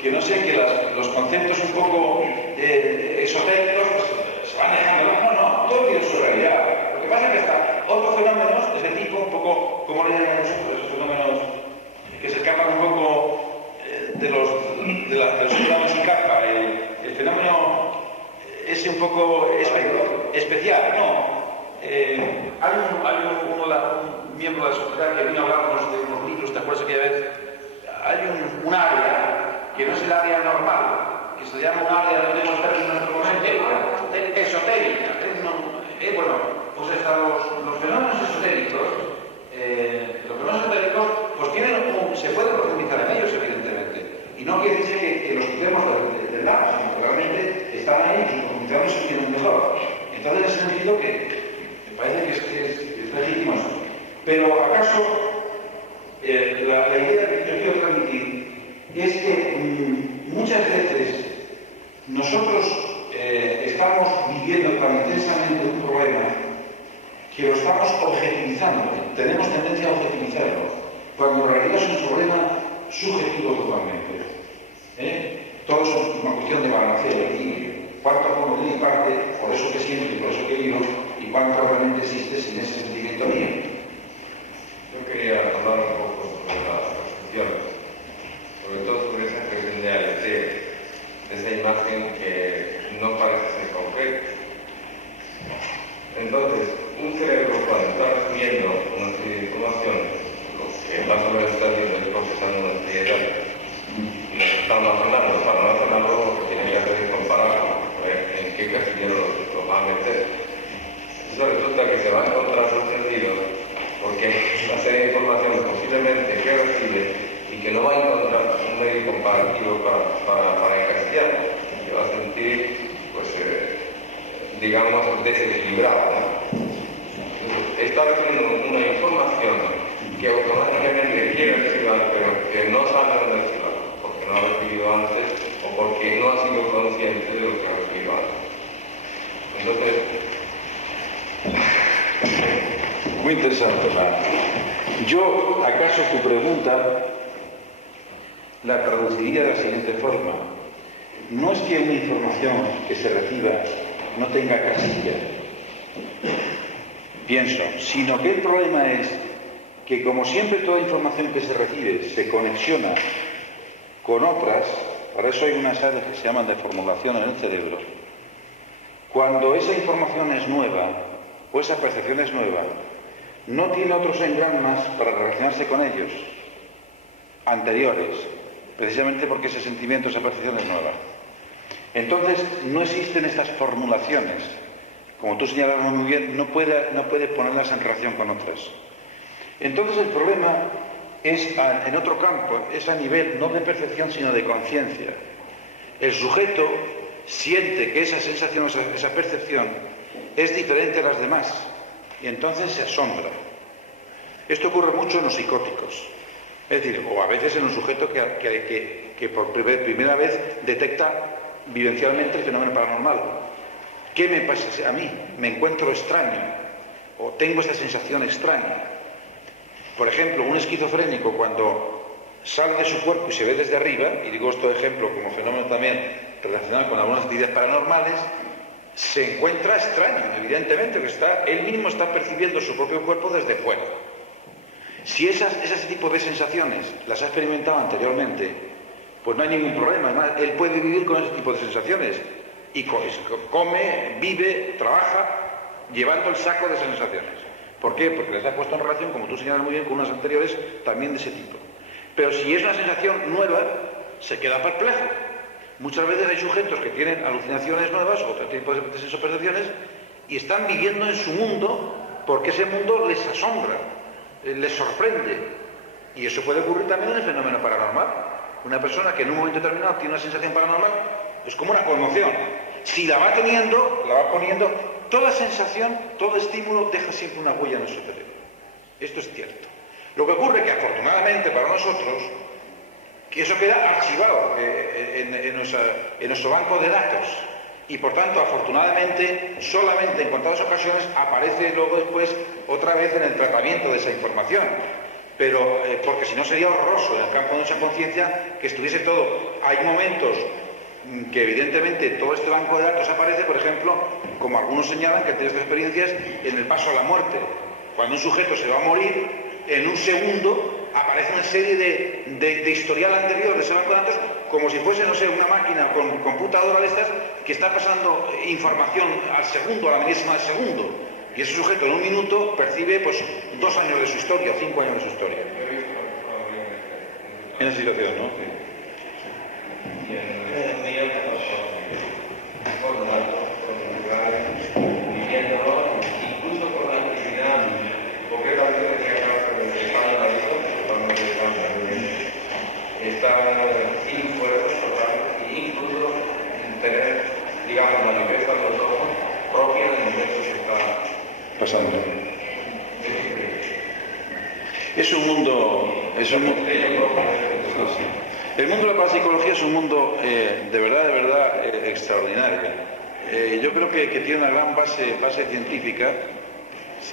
que no sé, que los conceptos un poco esotéricos pues, se van dejando. No, todo tiene su realidad. Lo que pasa es que hasta otros fenómenos de ese tipo, un poco, como le llamamos nosotros, esos fenómenos que se escapan un poco de los fenómenos sin capa, el fenómeno ese un poco especial, ¿no? Hay miembro de la sociedad que vino a hablarnos de unos libros, ¿te acuerdas aquella vez? Hay un área que no es el área normal, que se llama un área, no tenemos término en nuestro momento, esotérica. Bueno, pues los fenómenos esotéricos, pues se puede profundizar en ellos, evidentemente. Y no quiere decir que los quitemos del lado, sino que realmente están ahí y profundizamos y tienen mejor. Entonces, en ese sentido, que me parece que es legítimo eso. Pero, ¿acaso la idea que yo quiero transmitir es que muchas veces nosotros estamos viviendo tan intensamente un problema que lo estamos objetivizando, tenemos tendencia a objetivizarlo, cuando en realidad es un problema subjetivo totalmente. Todo es una cuestión de balance y equilibrio. Cuánto pongo de mi parte por eso que siento y por eso que vivo, y cuánto realmente existe sin ese sentimiento mío. Yo quería hablar un poco sobre la construcción, sobre todo sobre esa cuestión de aleteo, de esa imagen que no parece ser concreta. Entonces, un cerebro cuando está recibiendo una serie de información, lo que más o menos está haciendo es procesando una serie de datos, y nos está almacenando. Para almacenarlo, lo que tiene que hacer es compararlo, ver en qué casillero lo va a meter. Eso resulta que se va a encontrar sorprendido, porque una serie de información posiblemente que recibe y que no va a encontrar un medio comparativo para encasillarlo, y va a sentir, pues, digamos, desequilibrado, ¿no? Está recibiendo una información que automáticamente quiere recibir, pero que no sabe dónde recibirla, porque no ha recibido antes o porque no ha sido consciente de lo que ha recibido antes. Entonces, muy interesante, yo, ¿acaso tu pregunta la traduciría de la siguiente forma? No es que una información que se reciba no tenga casilla, pienso, sino que el problema es que, como siempre, toda información que se recibe se conexiona con otras. Por eso hay unas áreas que se llaman de formulación en el cerebro. Cuando esa información es nueva o esa percepción es nueva, no tiene otros engramas para relacionarse con ellos anteriores, precisamente porque ese sentimiento, esa percepción es nueva. Entonces, no existen estas formulaciones. Como tú señalabas muy bien, no puede ponerlas en relación con otras. Entonces, el problema es en otro campo, es a nivel no de percepción, sino de conciencia. El sujeto siente que esa sensación, esa percepción, es diferente a las demás, y entonces se asombra. Esto ocurre mucho en los psicóticos. Es decir, o a veces en un sujeto que por primera vez detecta vivencialmente el fenómeno paranormal. ¿Qué me pasa a mí? Me encuentro extraño, o tengo esta sensación extraña. Por ejemplo, un esquizofrénico, cuando sale de su cuerpo y se ve desde arriba, y digo esto de ejemplo como fenómeno también relacionado con algunas actividades paranormales, se encuentra extraño, evidentemente, que él mismo está percibiendo su propio cuerpo desde fuera. Si ese tipo de sensaciones las ha experimentado anteriormente, pues no hay ningún problema. Además, él puede vivir con ese tipo de sensaciones y come, vive, trabaja llevando el saco de sensaciones. ¿Por qué? Porque les ha puesto en relación, como tú señalas muy bien, con unas anteriores también de ese tipo. Pero si es una sensación nueva, se queda perplejo. Muchas veces hay sujetos que tienen alucinaciones nuevas, otro tipo de sensaciones, y están viviendo en su mundo porque ese mundo les asombra, les sorprende. Y eso puede ocurrir también en el fenómeno paranormal. Una persona que en un momento determinado tiene una sensación paranormal es como una conmoción. Si la va teniendo, la va poniendo, toda sensación, todo estímulo deja siempre una huella en su cerebro. Esto es cierto. Lo que ocurre es que, afortunadamente para nosotros, que eso queda archivado en nuestro banco de datos, y por tanto, afortunadamente, solamente en contadas ocasiones aparece luego después otra vez en el tratamiento de esa información. Pero, porque si no sería horroroso en el campo de nuestra conciencia que estuviese todo. Hay momentos que evidentemente todo este banco de datos aparece, por ejemplo, como algunos señalan que tienen estas experiencias, en el paso a la muerte. Cuando un sujeto se va a morir, en un segundo aparece una serie de historial anterior de ese banco de datos, como si fuese, no sé, una máquina con computadora de estas que está pasando información al segundo, a la milésima del segundo. Y ese sujeto en un minuto percibe pues 2 años de su historia, 5 años de su historia. En esa situación, ¿no? Y en esos días, viviéndolo, incluso con la actividad, porque era algo que tenía que ver con el España estaban sin fuerzas totales e incluso tener, digamos, la libertad de los ojos propia del momento que está pasando. Es un mundo... El mundo de la parapsicología es un mundo de verdad extraordinario. Yo creo que tiene una gran base científica.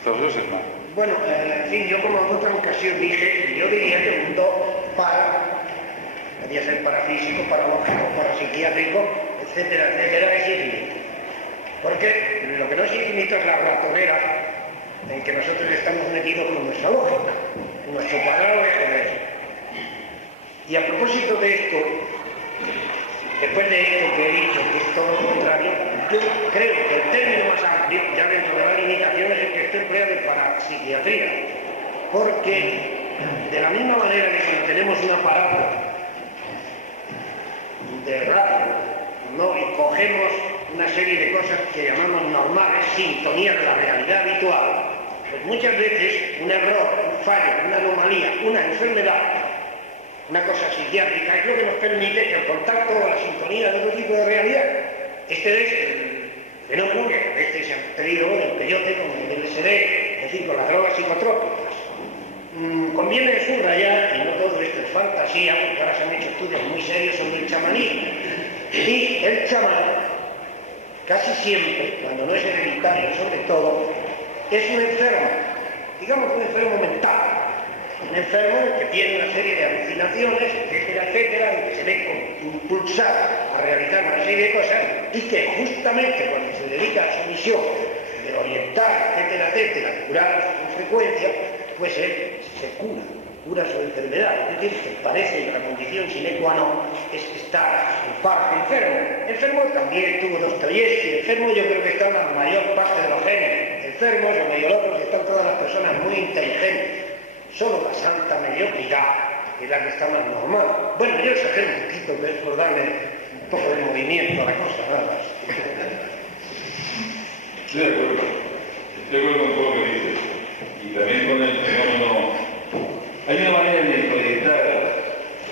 Profesor Sesma. Bueno, en fin, yo como en otra ocasión dije, yo diría que el mundo podría ser parafísico, paralógico, parapsiquiátrico, etcétera, etcétera, es infinito. Porque lo que no es infinito es la ratonera en que nosotros estamos metidos con nuestra lógica, con nuestro cuadrado de geometría. Y a propósito de esto, después de esto que he dicho, que es todo lo contrario, yo creo que el término más amplio, ya dentro de las limitaciones, es que esto emplea de parapsiquiatría. Porque de la misma manera que cuando tenemos un aparato de radio, ¿no? Y cogemos una serie de cosas que llamamos normales, sintonía de la realidad habitual, pues muchas veces un error, un fallo, una anomalía, una enfermedad, una cosa psiquiátrica es lo que nos permite que el contacto o la sintonía de otro tipo de realidad. Este es el fenómeno que a veces se ha pedido del peyote con el LSD, es decir, con las drogas psicotrópicas. Conviene subrayar, y no todo esto es fantasía, porque ahora se han hecho estudios muy serios sobre el chamanismo. Y el chamán, casi siempre, cuando no es hereditario sobre todo, es un enfermo, digamos un enfermo mental. Un enfermo que tiene una serie de alucinaciones, etcétera, etcétera, en que se ve impulsado a realizar una serie de cosas y que justamente cuando se dedica a su misión de orientar, etcétera, etcétera, de curar las consecuencias, pues él se cura su enfermedad. Es decir, que parece que la condición sine qua non es estar en parte enfermo. Enfermo también tuvo Dostoyevski, enfermo yo creo que está en la mayor parte de los géneros. Enfermos o medio locos están todas las personas muy inteligentes. Solo la santa mediocridad es la que está más normal. Bueno, yo exagero un poquito, pero es por darle un poco de movimiento a la cosa, nada más. Estoy de acuerdo con todo lo que dices. Y también con el fenómeno... Hay una manera de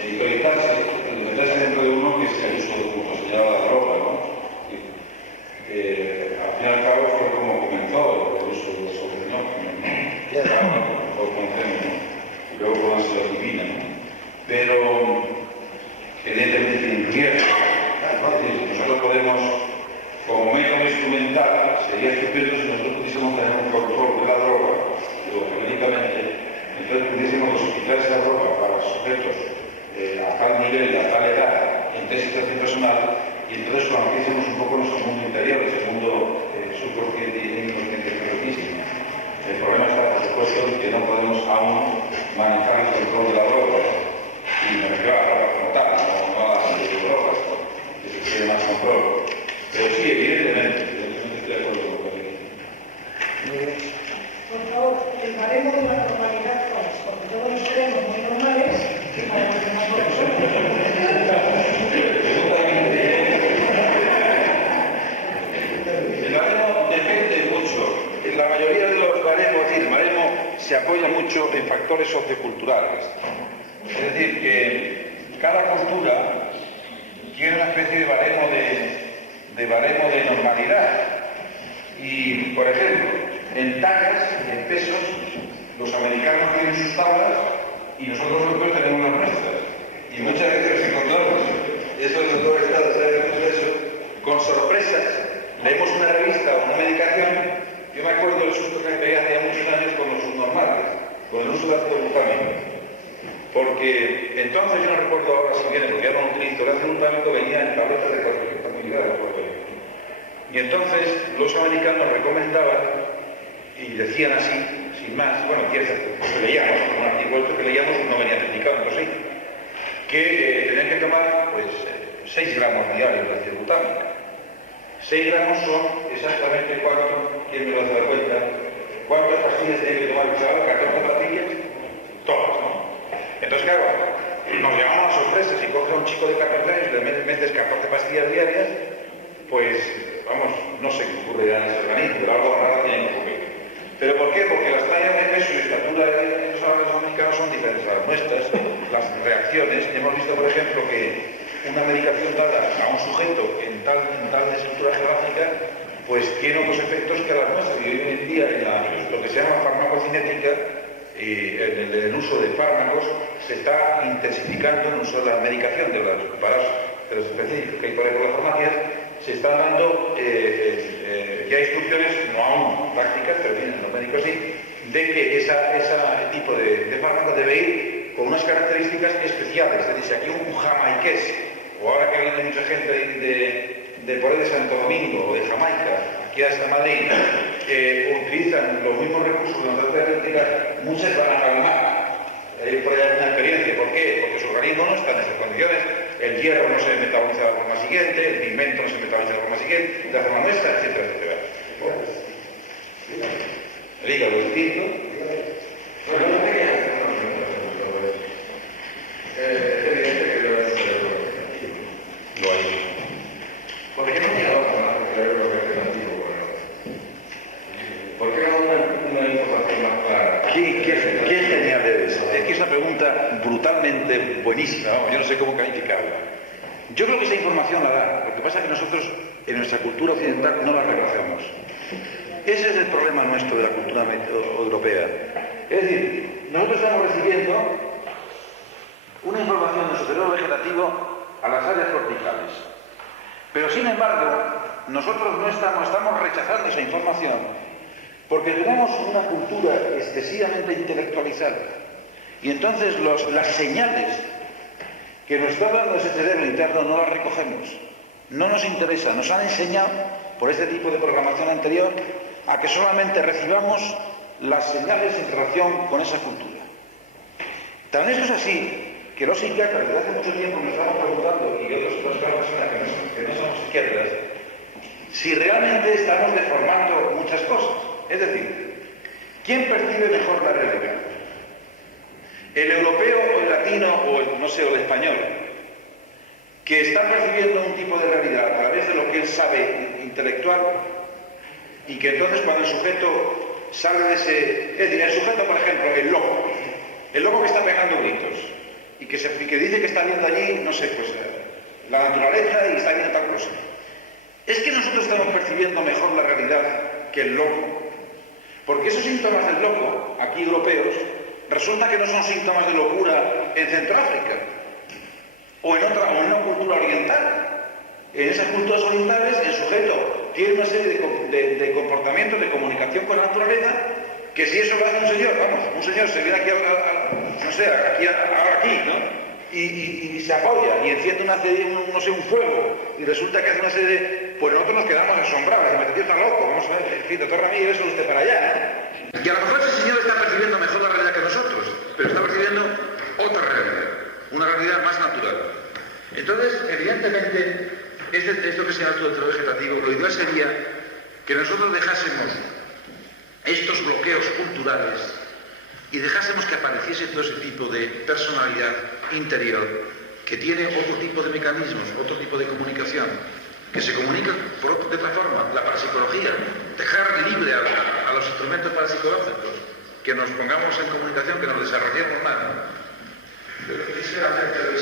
editorializarse dentro de uno que es el uso, como se llama, la droga, ¿no? Al fin y al cabo fue como comenzó el uso de los sobrenombres, ¿no? Y luego con la ciudad divina, ¿no? Pero evidentemente tiene un riesgo. Nosotros podemos, como método instrumental, sería estupendo si nosotros pudiésemos tener un protocolo de la droga, geológicamente, entonces pudiésemos dosificar esa droga para sujetos a tal nivel, a tal edad, en situación personal, y entonces conociésemos un poco nuestro mundo interior, ese mundo subconsciente y inconsciente profundísimo. El problema está, por supuesto, en que no podemos aún manejar el control de la droga, y me refiero a la droga como tal, no a las drogas, que se tiene más control. Pero sí, evidentemente estoy de acuerdo con lo que dice. Por favor, el baremo de la normalidad, pues, porque todos los queremos muy normales, y para los demás El baremo depende mucho. En la mayoría de los baremos, el baremo se apoya mucho en factores socioculturales. Es decir, que cada cultura tiene una especie de baremo de normalidad. Y, por ejemplo, en tallas, en pesos, los americanos tienen sus tablas y nosotros después tenemos las nuestras. Y muchas veces nos encontramos, eso el doctor Estrada sabe mucho de eso, con sorpresas, leemos una revista o una medicación. Yo me acuerdo del susto que me pegué hace muchos años con los subnormales, con el uso de ácido glutámico. Porque entonces yo no recuerdo ahora si viene, porque ya no lo utilizo, el ácido glutámico venía en tabletas de 400 miligramos por ejemplo. Y entonces los americanos recomendaban, y decían así, sin más, bueno, que leíamos, un artículo que leíamos no venía explicado, pues sí, que tenían que tomar pues 6 gramos diarios de ácido glutámico. 6 gramos son exactamente cuánto, ¿quién me lo hace la cuenta? ¿Cuántas pastillas tiene que tomar el chaval? ¿14 pastillas? Todas, ¿no? Entonces, claro, nos llamamos a sorpresa. Si coges a un chico de 14 años y le metes 14 pastillas diarias, pues, vamos, no sé qué ocurrirá en ese organismo, pero algo raro tiene que ocurrir. ¿Pero por qué? Porque las tallas de peso y estatura de los americanos son diferentes a las nuestras. Las reacciones, hemos visto, por ejemplo, que una medicación dada a un sujeto en tal estructura geográfica, pues tiene otros efectos que las nuestras. Y hoy en día, en lo que se llama farmacocinética, en el uso de fármacos, se está intensificando el uso de la medicación de los preparados específicos que hay por ahí por las farmacias. Se están dando ya instrucciones, no aún prácticas, pero en los médicos sí, de que ese tipo de fármaco debe ir con unas características especiales. Se dice aquí un jamaiqués, o ahora que viene mucha gente de por ahí de Santo Domingo o de Jamaica, aquí hasta Madrid, que utilizan los mismos recursos de la terapia eléctrica, muchas van a calmar. Por ahí hay una experiencia. ¿Por qué? Porque su organismo no está en esas condiciones. El hierro no se metaboliza de la forma siguiente, el pigmento no se metaboliza de la forma siguiente, de la forma nuestra, etcétera, etcétera. El hígado, el tinto. Bueno, no quería hacer una pregunta sobre eso. Es evidente que debe ser vegetativo. Lo hay. Porque yo no quiero tomar el cerebro vegetativo. ¿Por qué no una información más clara? Qué genial eres. Es que es una pregunta brutalmente buenísima. Vamos, yo no sé cómo calificarla. Yo creo que esa información la da. Lo que pasa es que nosotros, en nuestra cultura occidental, no la reconocemos. Ese es el problema nuestro de la cultura europea. Es decir, nosotros estamos recibiendo una información de nuestro cerebro vegetativo a las áreas corticales. Pero, sin embargo, nosotros no estamos rechazando esa información porque tenemos una cultura excesivamente intelectualizada. Y entonces las señales que nos está dando ese cerebro interno no las recogemos. No nos interesa. Nos han enseñado, por este tipo de programación anterior, a que solamente recibamos las señales en relación con esa cultura. También esto es así, que los psiquiatras desde hace mucho tiempo nos estamos preguntando, y otras personas que no somos psiquiatras, si realmente estamos deformando muchas cosas. Es decir, ¿quién percibe mejor la realidad? ¿El europeo o el latino o el español? Que está percibiendo un tipo de realidad a través de lo que él sabe intelectual y que entonces cuando el sujeto sale de ese... Es decir, el sujeto, por ejemplo, el loco que está pegando gritos y que dice que está viendo allí, no sé, pues la naturaleza y está viendo tal cosa. Es que nosotros estamos percibiendo mejor la realidad que el loco. Porque esos síntomas del loco, aquí europeos, resulta que no son síntomas de locura en Centroáfrica o en una cultura oriental. En esas culturas orientales el sujeto tiene una serie de comportamientos de comunicación con la naturaleza que si eso lo hace un señor, un señor se viene aquí ahora aquí, ¿no? Y se apoya y enciende un fuego y resulta que hace una serie de... Pues nosotros nos quedamos asombrados, el tío está loco, vamos a ver, en fin, doctor Ramírez, eso usted para allá, ¿eh? Y a lo mejor ese señor está percibiendo mejor la realidad que nosotros, pero está percibiendo otra realidad, una realidad más natural. Entonces, evidentemente, esto que se llama el cerebro vegetativo, lo ideal sería que nosotros dejásemos estos bloqueos culturales y dejásemos que apareciese todo ese tipo de personalidad interior que tiene otro tipo de mecanismos, otro tipo de comunicación, que se comunica de otra forma, la parapsicología, dejar libre a los instrumentos parapsicológicos, que nos pongamos en comunicación, que nos desarrollemos más. Pero quisiera hacerte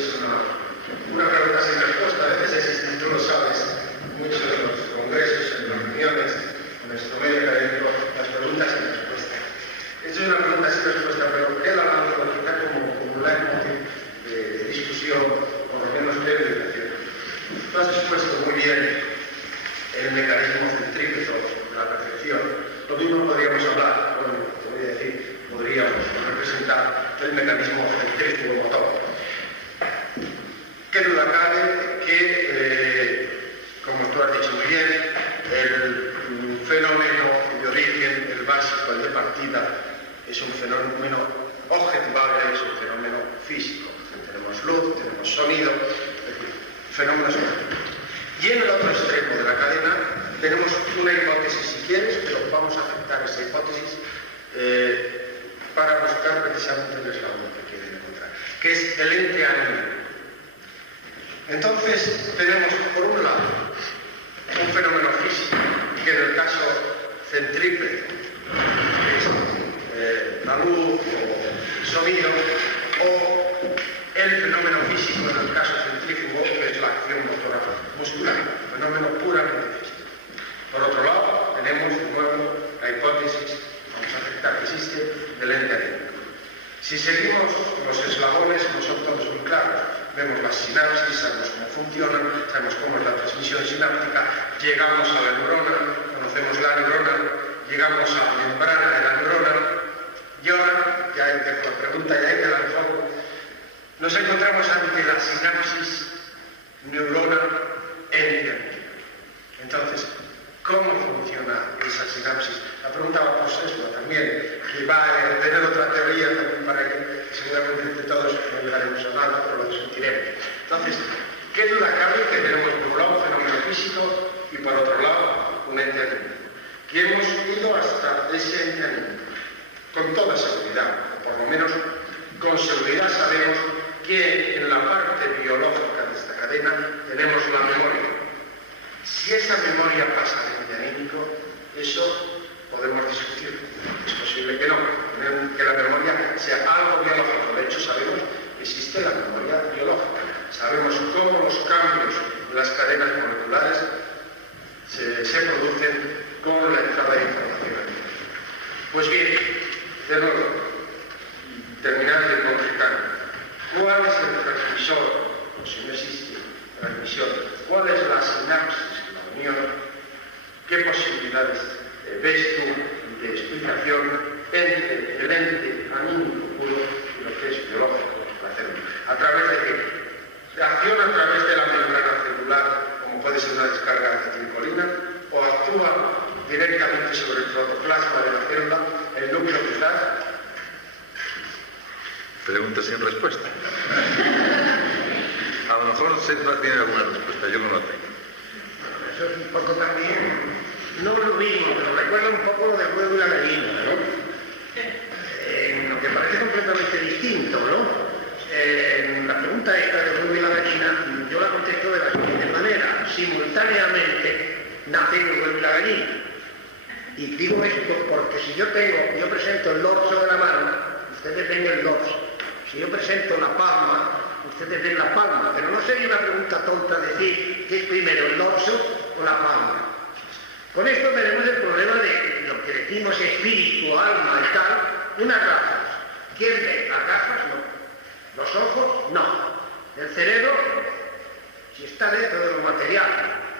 una pregunta sin respuesta. A veces existen, tú lo sabes, muchos de los congresos, en las reuniones, en nuestro medio académico, las preguntas sin respuesta. Esta es una pregunta sin respuesta, pero queda la lógica como leitmotiv de discusión, por lo menos de educación. Tú has expuesto muy bien el mecanismo centrípeto de la percepción. Lo mismo podríamos hablar, bueno, te voy a decir, podríamos representar el mecanismo centrífugo motor. Qué duda cabe que, como tú has dicho muy bien, el fenómeno de origen, el básico, el de partida, es un fenómeno objetivable, es un fenómeno físico. Tenemos luz, tenemos sonido, fenómenos objetivos. Y en el otro extremo de la cadena tenemos una hipótesis, si quieres, pero vamos a aceptar esa hipótesis precisamente el eslabón que quieren encontrar, que es el ente anímico. Entonces tenemos, por un lado, un fenómeno físico, que en el caso centrípete es la luz o el sonido, o el fenómeno físico en el caso centrífugo, que es la acción motora muscular, fenómeno puramente físico. Por otro lado, tenemos de nuevo la hipótesis, vamos a aceptar que existe, del ente anímico. Si seguimos los eslabones, no son todos muy claros. Vemos las sinapsis, sabemos cómo funcionan, sabemos cómo es la transmisión sináptica, llegamos a la neurona, conocemos la neurona, llegamos a la membrana de la neurona, y ahora, ya dejo la pregunta y ahí te la enfoco, nos encontramos ante la sinapsis neurona-ente. Entonces, ¿cómo funciona esa sinapsis? La pregunta va por Sesma también, que va a tener otra teoría también para que seguramente entre todos no llegaremos a nada, pero lo discutiremos. Entonces, ¿qué duda cabe que tenemos por un lado un fenómeno físico y por otro lado un ente anímico? Que hemos ido hasta ese ente anímico con toda seguridad, o por lo menos con seguridad sabemos que en la parte biológica de esta cadena tenemos la memoria. Si esa memoria pasa al ente anímico, eso podemos discutir. Es posible que no, que la memoria sea algo biológico. De hecho, sabemos que existe la memoria biológica. Sabemos cómo los cambios en las cadenas moleculares se producen con la entrada de información. Pues bien, de nuevo, terminar de concretar. ¿Cuál es el transmisor? O si no existe transmisión. ¿Cuál es la sinapsis, la unión? ¿Qué posibilidades ves tú de explicación entre el ente anímico puro y lo que es biológico, la célula? ¿A través de qué? ¿Acciona a través de la membrana celular, como puede ser una descarga de acetilcolina, o actúa directamente sobre el protoplasma de la célula, el núcleo vital? Pregunta sin respuesta. A lo mejor Sesma tiene alguna respuesta, yo no la tengo. Eso es un poco también, no lo mismo, pero recuerda un poco lo del huevo y la gallina, ¿no? Lo que parece completamente distinto, ¿no? La pregunta esta del huevo y la gallina, yo la contesto de la siguiente manera. Simultáneamente nacen el huevo y la gallina. Y digo esto porque si yo presento el dorso de la mano, ustedes ven el dorso. Si yo presento la palma, ustedes ven la palma, pero no sería una pregunta tonta decir qué es primero, el dorso o la palma. Con esto tenemos el problema de lo que decimos espíritu, alma y tal, unas gafas. ¿Quién ve? Las gafas no. Los ojos no. El cerebro, si está dentro de lo material,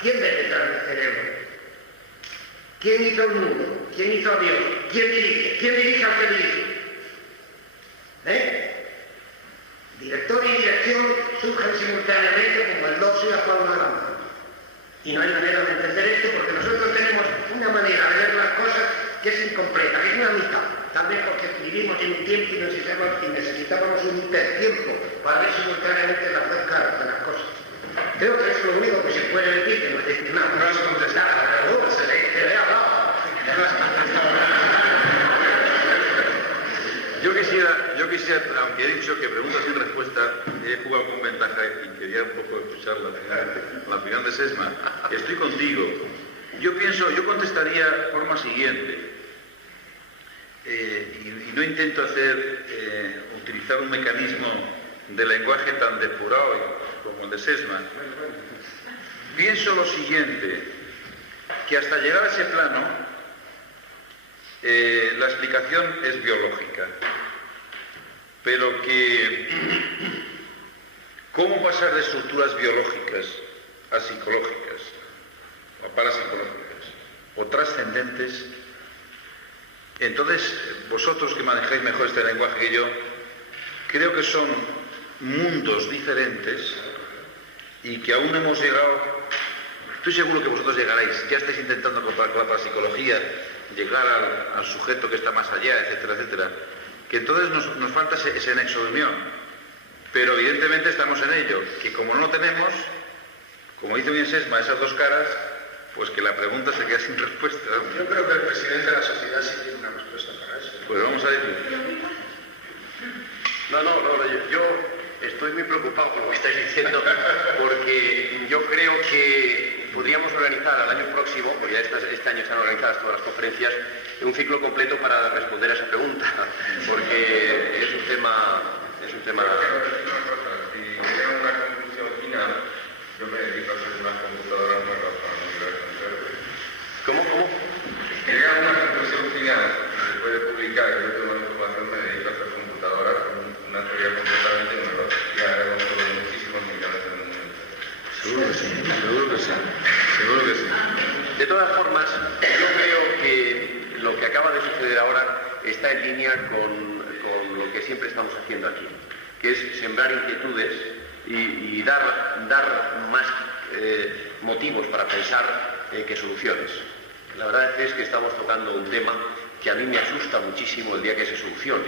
¿quién ve detrás del cerebro? ¿Quién hizo el mundo? ¿Quién hizo a Dios? ¿Quién dirige? ¿Quién dirige al que dirige? Director y dirección surgen simultáneamente como el dorso y la palma de la mano. Y no hay manera de entender esto porque nosotros tenemos una manera de ver las cosas que es incompleta, que es una mitad. También porque vivimos en un tiempo y necesitábamos un hipertiempo para ver simultáneamente las dos caras de las cosas. Creo que es lo único que se puede decir, que no es decir nada. No has contestado, pero no, se le ha hablado. Yo quisiera, aunque he dicho que preguntas sin respuesta, he jugado con ventaja y quería un poco escuchar la opinión de Sesma. Estoy contigo. Yo contestaría de forma siguiente, y no intento utilizar un mecanismo de lenguaje tan depurado como el de Sesma. Pienso lo siguiente, que hasta llegar a ese plano, la explicación es biológica, pero que cómo pasar de estructuras biológicas a psicológicas, o parapsicológicas, o trascendentes. Entonces, vosotros que manejáis mejor este lenguaje que yo, creo que son mundos diferentes y que aún no hemos llegado. Estoy seguro que vosotros llegaréis, ya estáis intentando con la parapsicología llegar al sujeto que está más allá, etcétera, etcétera, que entonces nos falta ese nexo de unión, pero evidentemente estamos en ello, que como no lo tenemos, como dice bien Sesma, esas dos caras, pues que la pregunta se queda sin respuesta. Yo creo que el presidente de la sociedad sí tiene una respuesta para eso. Pues vamos a decir. Yo estoy muy preocupado por lo que estáis diciendo, porque yo creo que podríamos organizar al año próximo, porque ya este año están organizadas todas las conferencias, un ciclo completo para responder a esa pregunta, porque es un tema... Si llega una conclusión final, yo me dedico a hacer unas computadoras nuevas para la Universidad de Conserje. ¿Cómo? Si llega una conclusión final, se puede publicar, yo tengo la información, me dedico a hacer computadoras con una teoría completamente nueva, y hago sobre muchísimos millones de números. Seguro que sí. De todas formas, yo creo que lo que acaba de suceder ahora está en línea con lo que siempre estamos haciendo aquí, que es sembrar inquietudes y dar más motivos para pensar que soluciones. La verdad es que estamos tocando un tema que a mí me asusta muchísimo el día que se solucione,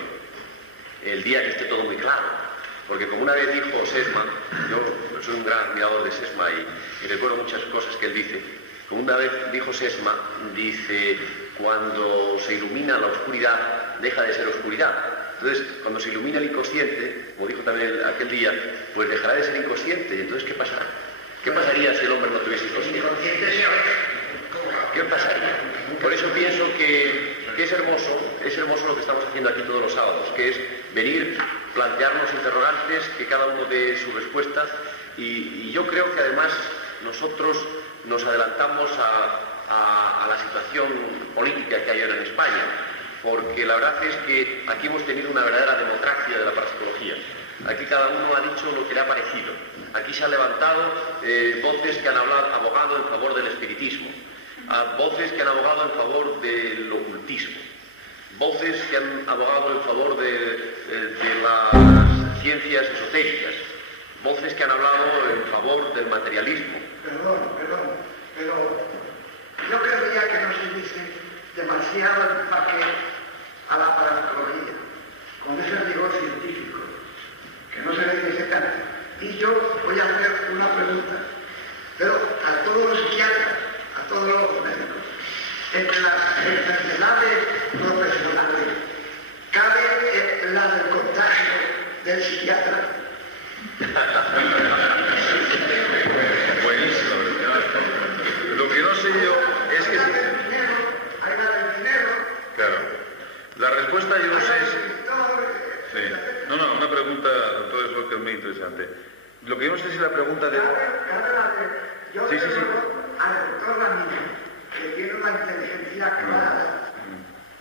el día que esté todo muy claro. Porque como una vez dijo Sesma, yo soy un gran admirador de Sesma y recuerdo muchas cosas que él dice, como una vez dijo Sesma, dice, cuando se ilumina la oscuridad, deja de ser oscuridad. Entonces, cuando se ilumina el inconsciente, como dijo también aquel día, pues dejará de ser inconsciente. ¿Y entonces qué pasará? ¿Qué pasaría si el hombre no tuviese inconsciente? ¿Qué pasaría? Por eso pienso que es hermoso lo que estamos haciendo aquí todos los sábados, que es venir, plantearnos interrogantes, que cada uno dé sus respuestas, y yo creo que además nosotros nos adelantamos a la situación política que hay ahora en España, porque la verdad es que aquí hemos tenido una verdadera democracia de la parapsicología. Aquí cada uno ha dicho lo que le ha parecido. Aquí se han levantado voces que han abogado en favor del espiritismo, voces que han abogado en favor del ocultismo, voces que han abogado en favor de las ciencias esotéricas, voces que han hablado en favor del materialismo. Perdón, pero yo creía que no se dice demasiado empaque a la parapsicología, con ese rigor científico, que no se le dice tanto. Y yo voy a hacer una pregunta, pero a todos los psiquiatras, a todos los médicos, entre las enfermedades profesionales, ¿cabe la del contagio del psiquiatra? Buenísimo. Lo que no sé yo es que... Hay la del dinero. Claro. La respuesta yo no sé es... Sí. No, una pregunta, doctor Esbol, que es muy interesante. Lo que yo no sé si la pregunta de... Yo sí. al doctor Ramírez, que tiene una inteligencia clara,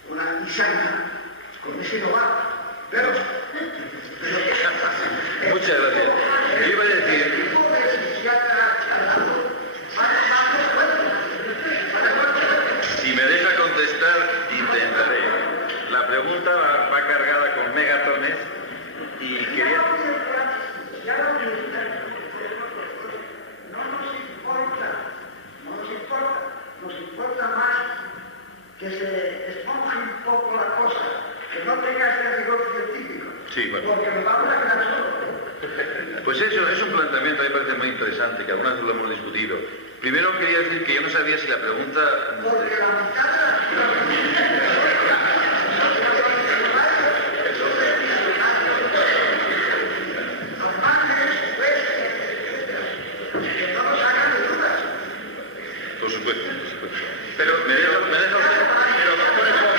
una isaña, con ese no va. Pero muchas gracias. Yo iba a decir... Si me deja contestar, intentaré. La pregunta va cargada con megatones y quería... Nos importa más que se esponje un poco la cosa, que no tenga este rigor científico. Sí, bueno. Porque nos vamos a quedar solos. Pues eso es un planteamiento, a mí me parece muy interesante, que algunas veces lo hemos discutido. Primero quería decir que yo no sabía si la pregunta... Porque la mitad de las... Por supuesto. Pero me deja usted... Pero, doctor Esbol...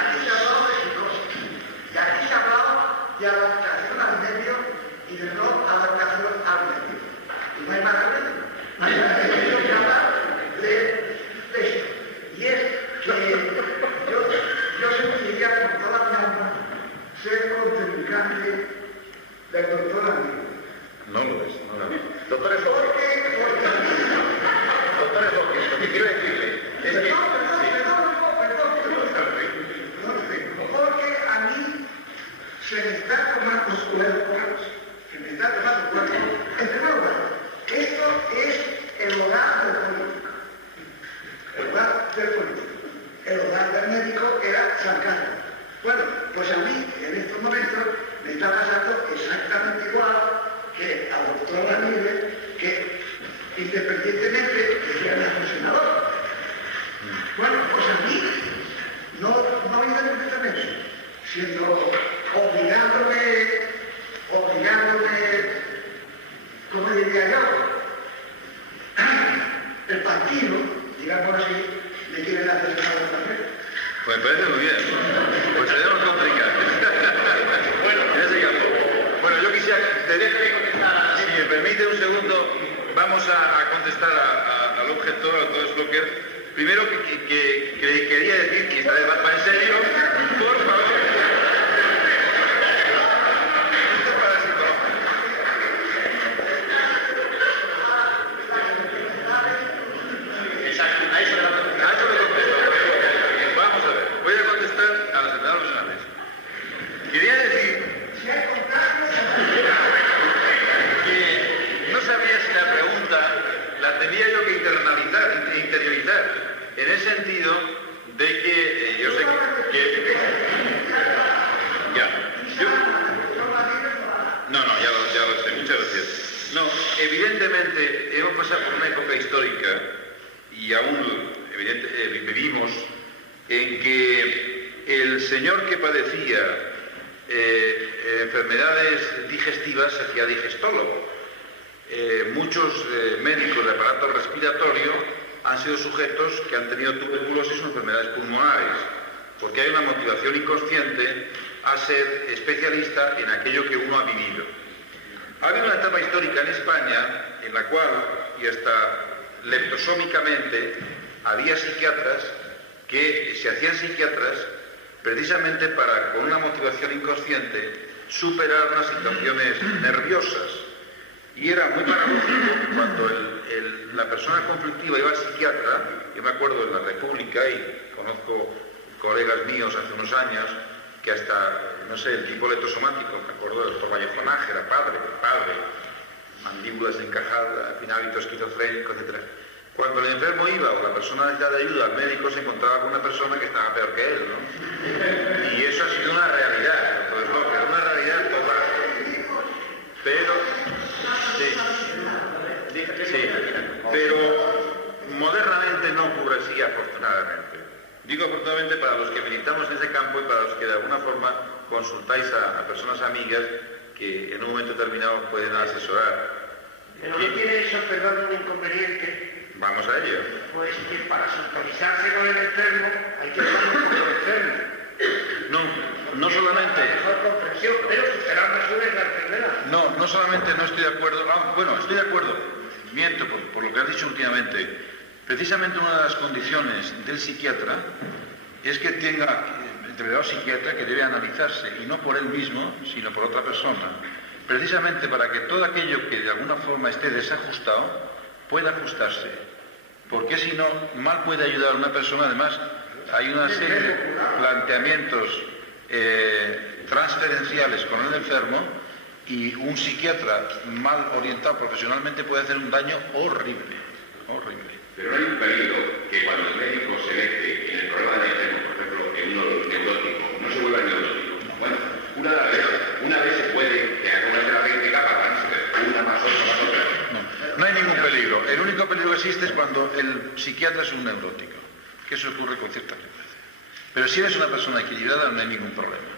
Aquí se ha hablado de psicosis, y aquí se ha hablado de adaptación al medio y de no adaptación al medio. Y no hay más remedio. Hay que hablar de esto. Y es que yo sentiría con toda mi alma ser contrincante del doctor Ramírez. No lo es. Doctor Esbol, lo que quiero decirle es que... Porque a mí se me está tomando cuerpo, en primer lugar, esto es el hogar del político. El hogar del médico era San Carlos. Bueno, pues a mí en estos momentos me está pasando exactamente igual obligándome, ¿cómo diría yo? El partido, digamos así, me quieren hacer nada también. Pues me parece muy bien. Pues tenemos complicado. En ese campo. Bueno, yo quisiera, si me permite un segundo, vamos a contestar al objetor, a todo Sloker. Primero que quería decir, y esta vez va en serio, por favor. Quería decir que no sabía si la pregunta la tenía yo que interiorizar, en el sentido de que yo sé que ya lo sé, muchas gracias. No, evidentemente hemos pasado por una época histórica y aún vivimos en que el señor que padecía enfermedades digestivas se hacía digestólogo. Muchos médicos de aparato respiratorio han sido sujetos que han tenido tuberculosis o enfermedades pulmonares, porque hay una motivación inconsciente a ser especialista en aquello que uno ha vivido. Ha habido una etapa histórica en España en la cual, y hasta leptosómicamente, había psiquiatras que se hacían psiquiatras precisamente para, con una motivación inconsciente, superar unas situaciones nerviosas. Y era muy paradójico cuando la persona conflictiva iba al psiquiatra. Yo me acuerdo en la República, y conozco colegas míos hace unos años, que hasta, no sé, el tipo leptosomático, me acuerdo del doctor Vallejo Nájera, padre, mandíbulas encajadas, al final hábito esquizofrénico, etc. Cuando el enfermo iba o la persona necesitaba de ayuda, el médico se encontraba con una persona que estaba peor que él, ¿no? Y eso ha sido una realidad, pues no, pero una realidad total. Pero, pero modernamente no ocurre así, afortunadamente. Digo afortunadamente para los que militamos en ese campo y para los que de alguna forma consultáis a personas amigas que en un momento determinado pueden asesorar. Pero no tiene eso, perdón, un inconveniente. Vamos a ello. Pues que para sintonizarse con el enfermo hay que estar un poco enfermo. No solamente. Mejor comprensión, pero superar más una es la enfermedad. No solamente no estoy de acuerdo. Bueno, estoy de acuerdo. Miento por lo que has dicho últimamente. Precisamente una de las condiciones del psiquiatra es que tenga determinado psiquiatra que debe analizarse, y no por él mismo, sino por otra persona. Precisamente para que todo aquello que de alguna forma esté desajustado pueda ajustarse, porque si no, mal puede ayudar a una persona. Además, hay una serie de planteamientos transferenciales con el enfermo, y un psiquiatra mal orientado profesionalmente puede hacer un daño horrible. Pero no hay un peligro que cuando el médico se mete en el problema del enfermo, por ejemplo, en uno neurótico, no se vuelva neurótico. Bueno, una vez se puede que haga una terapéutica para una más otra. No hay ningún peligro. El único peligro que existe es cuando el psiquiatra es un neurótico, que eso ocurre con cierta frecuencia. Pero si eres una persona equilibrada no hay ningún problema.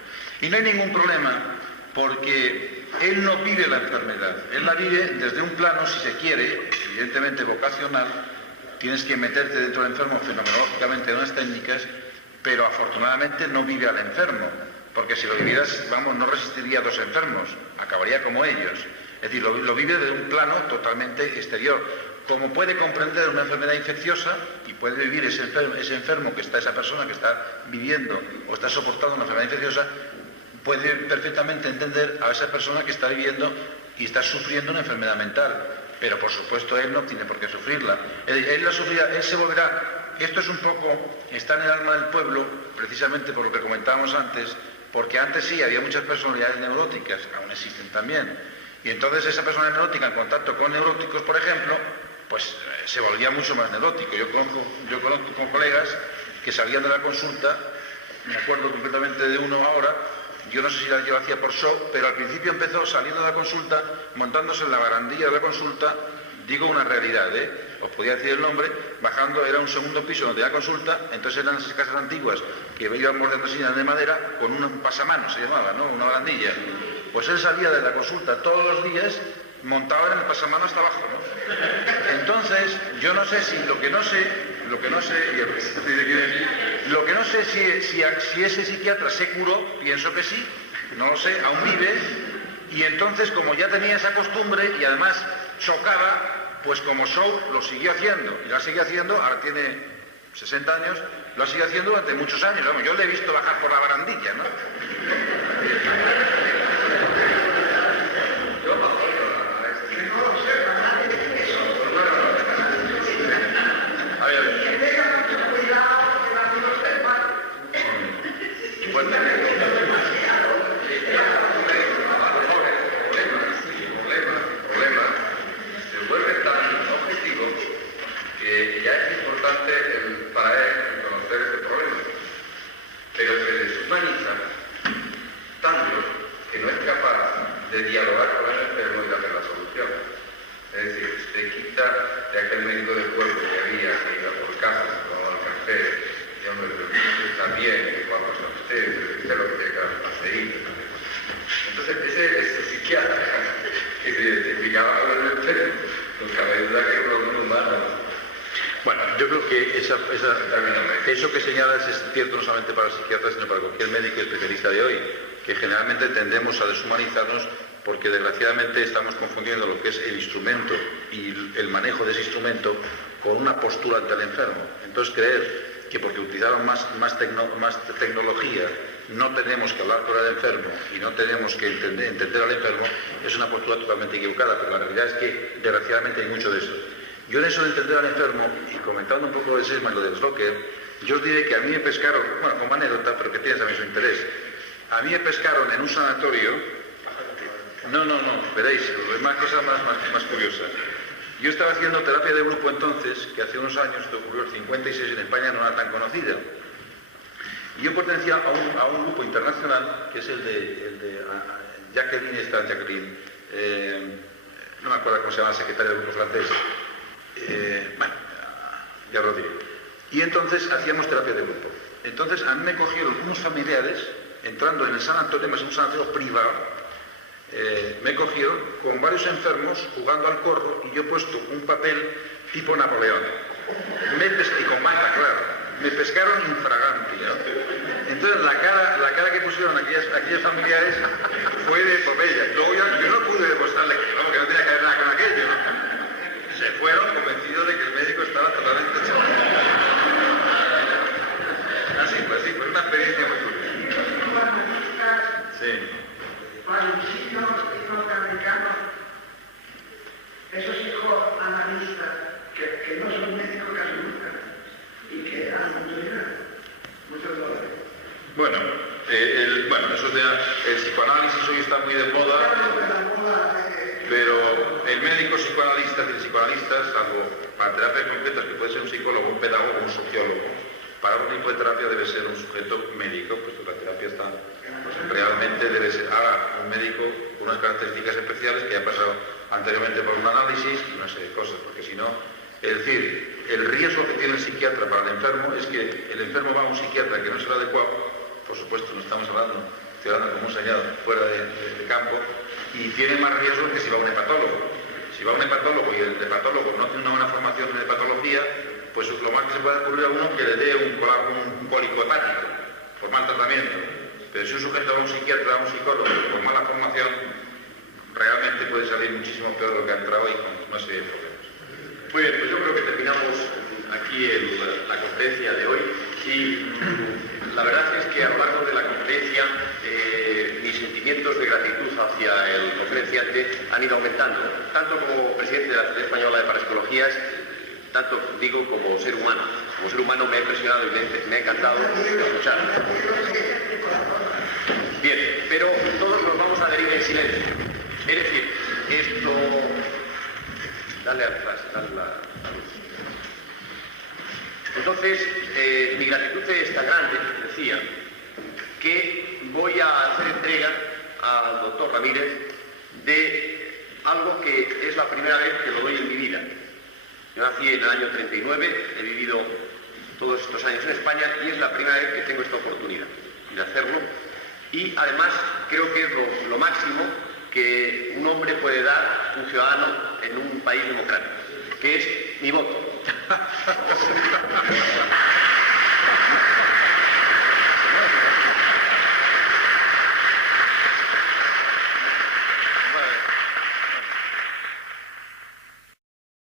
Y no hay ningún problema porque él no vive la enfermedad, él la vive desde un plano, si se quiere, evidentemente vocacional. Tienes que meterte dentro del enfermo fenomenológicamente en unas técnicas, pero afortunadamente no vive al enfermo, porque si lo vivieras, no resistiría a dos enfermos, acabaría como ellos. Es decir, lo vive desde un plano totalmente exterior. Como puede comprender una enfermedad infecciosa y puede vivir ese enfermo que está, esa persona que está viviendo o está soportando una enfermedad infecciosa, puede perfectamente entender a esa persona que está viviendo y está sufriendo una enfermedad mental. Pero por supuesto él no tiene por qué sufrirla. Él la sufrirá, él se volverá. Esto es un poco, está en el alma del pueblo, precisamente por lo que comentábamos antes, porque antes sí había muchas personalidades neuróticas, aún existen también. Y entonces esa persona neurótica en contacto con neuróticos, por ejemplo, pues se volvía mucho más neurótico. Yo conozco con colegas que salían de la consulta, me acuerdo concretamente de uno ahora, yo no sé si yo lo hacía por show, pero al principio empezó saliendo de la consulta, montándose en la barandilla de la consulta, digo una realidad, os podía decir el nombre, bajando, era un segundo piso donde tenía consulta, entonces eran esas casas antiguas que iban bordeando sillas de madera con un pasamanos, se llamaba, ¿no? Una barandilla. Pues él salía de la consulta todos los días, montaba en el pasamanos hasta abajo, ¿no? Entonces, yo no sé si lo que no sé si ese psiquiatra se curó, pienso que sí, no lo sé, aún vive, y entonces como ya tenía esa costumbre y además chocaba, pues como show lo siguió haciendo, y lo sigue haciendo, ahora tiene 60 años, lo ha seguido haciendo durante muchos años, vamos, yo le he visto bajar por la barandilla, ¿no? de dialogar con el enfermo y darle la solución. Es decir, usted quita de aquel médico del pueblo que había, que iba por casa, se tomaba el café, y hombre, usted está bien, que guapo está usted, usted lo que tiene que dar un paseíto. Entonces, ese psiquiatra que se identificaba con el enfermo, nos cabe duda que era un humano. Bueno, yo creo que eso que señalas es cierto no solamente para los psiquiatras, sino para cualquier médico especialista de hoy, que generalmente tendemos a deshumanizarnos porque desgraciadamente estamos confundiendo lo que es el instrumento y el manejo de ese instrumento con una postura ante el enfermo. Entonces creer que porque utilizaron más tecnología no tenemos que hablar con el enfermo y no tenemos que entender al enfermo es una postura totalmente equivocada, pero la realidad es que desgraciadamente hay mucho de eso. Yo en eso de entender al enfermo, y comentando un poco de Sesma y lo de Slocker, yo os diré que a mí me pescaron, bueno, como anécdota, pero que tiene también su interés, a mí me pescaron en un sanatorio, no, veréis, más cosas más curiosas. Yo estaba haciendo terapia de grupo entonces, que hace unos años, esto ocurrió el 56, en España no era tan conocida. Y yo pertenecía a un grupo internacional, que es el de Jacqueline, no me acuerdo cómo se llama la secretaria del grupo francés, bueno, ya lo diré. Y entonces hacíamos terapia de grupo. Entonces a mí me cogieron unos familiares, entrando en el sanatorio, es un sanatorio privado, me cogieron con varios enfermos jugando al corro y yo he puesto un papel tipo Napoleón. Y con manta, claro. Me pescaron infraganti, ¿no? Entonces la cara que pusieron aquellos familiares fue de epopeya. Luego yo no pude demostrarle que no tenía que ver nada con aquello, ¿no? Se fueron convencidos de que el médico estaba totalmente echado. Así fue una experiencia muy curiosa. Sí. Para un sitio norteamericano, esos psicoanalistas que no son médicos casi nunca y que dan muchos dólares. Bueno, eso el psicoanálisis hoy está muy de moda, pero el médico psicoanalista tiene psicoanalistas, salvo para terapias concretas que puede ser un psicólogo, un pedagogo, un sociólogo. Para un tipo de terapia debe ser un sujeto médico, puesto que la terapia está realmente debe ser un médico con unas características especiales que ha pasado anteriormente por un análisis y una serie de cosas, porque si no, es decir, el riesgo que tiene el psiquiatra para el enfermo es que el enfermo va a un psiquiatra que no es el adecuado, por supuesto no estamos hablando, estoy hablando como un señalado fuera de campo, y tiene más riesgo que si va a un hepatólogo. Si va a un hepatólogo y el hepatólogo no tiene una buena formación en hepatología, pues lo más que se puede ocurrir a uno que le dé un cólico hepático por mal tratamiento. Pero si un sujeto va a un psiquiatra, a un psicólogo con mala formación, realmente puede salir muchísimo peor de lo que ha entrado y con una serie de problemas. Muy bien, pues yo creo que terminamos aquí la conferencia de hoy y la verdad es que a lo largo de la conferencia mis sentimientos de gratitud hacia el conferenciante han ido aumentando, tanto como presidente de la Sociedad Española de Parapsicologías, tanto digo como ser humano. Como ser humano me ha impresionado y me ha encantado escuchar. Bien, pero todos nos vamos a adherir en silencio. Es decir, esto... Dale al flash, dale la luz. Entonces, mi gratitud es tan grande, decía, que voy a hacer entrega al doctor Ramírez de algo que es la primera vez que lo doy en mi vida. Yo nací en el año 39, he vivido todos estos años en España y es la primera vez que tengo esta oportunidad de hacerlo. Y además creo que es lo máximo que un hombre puede dar, un ciudadano, en un país democrático, que es mi voto.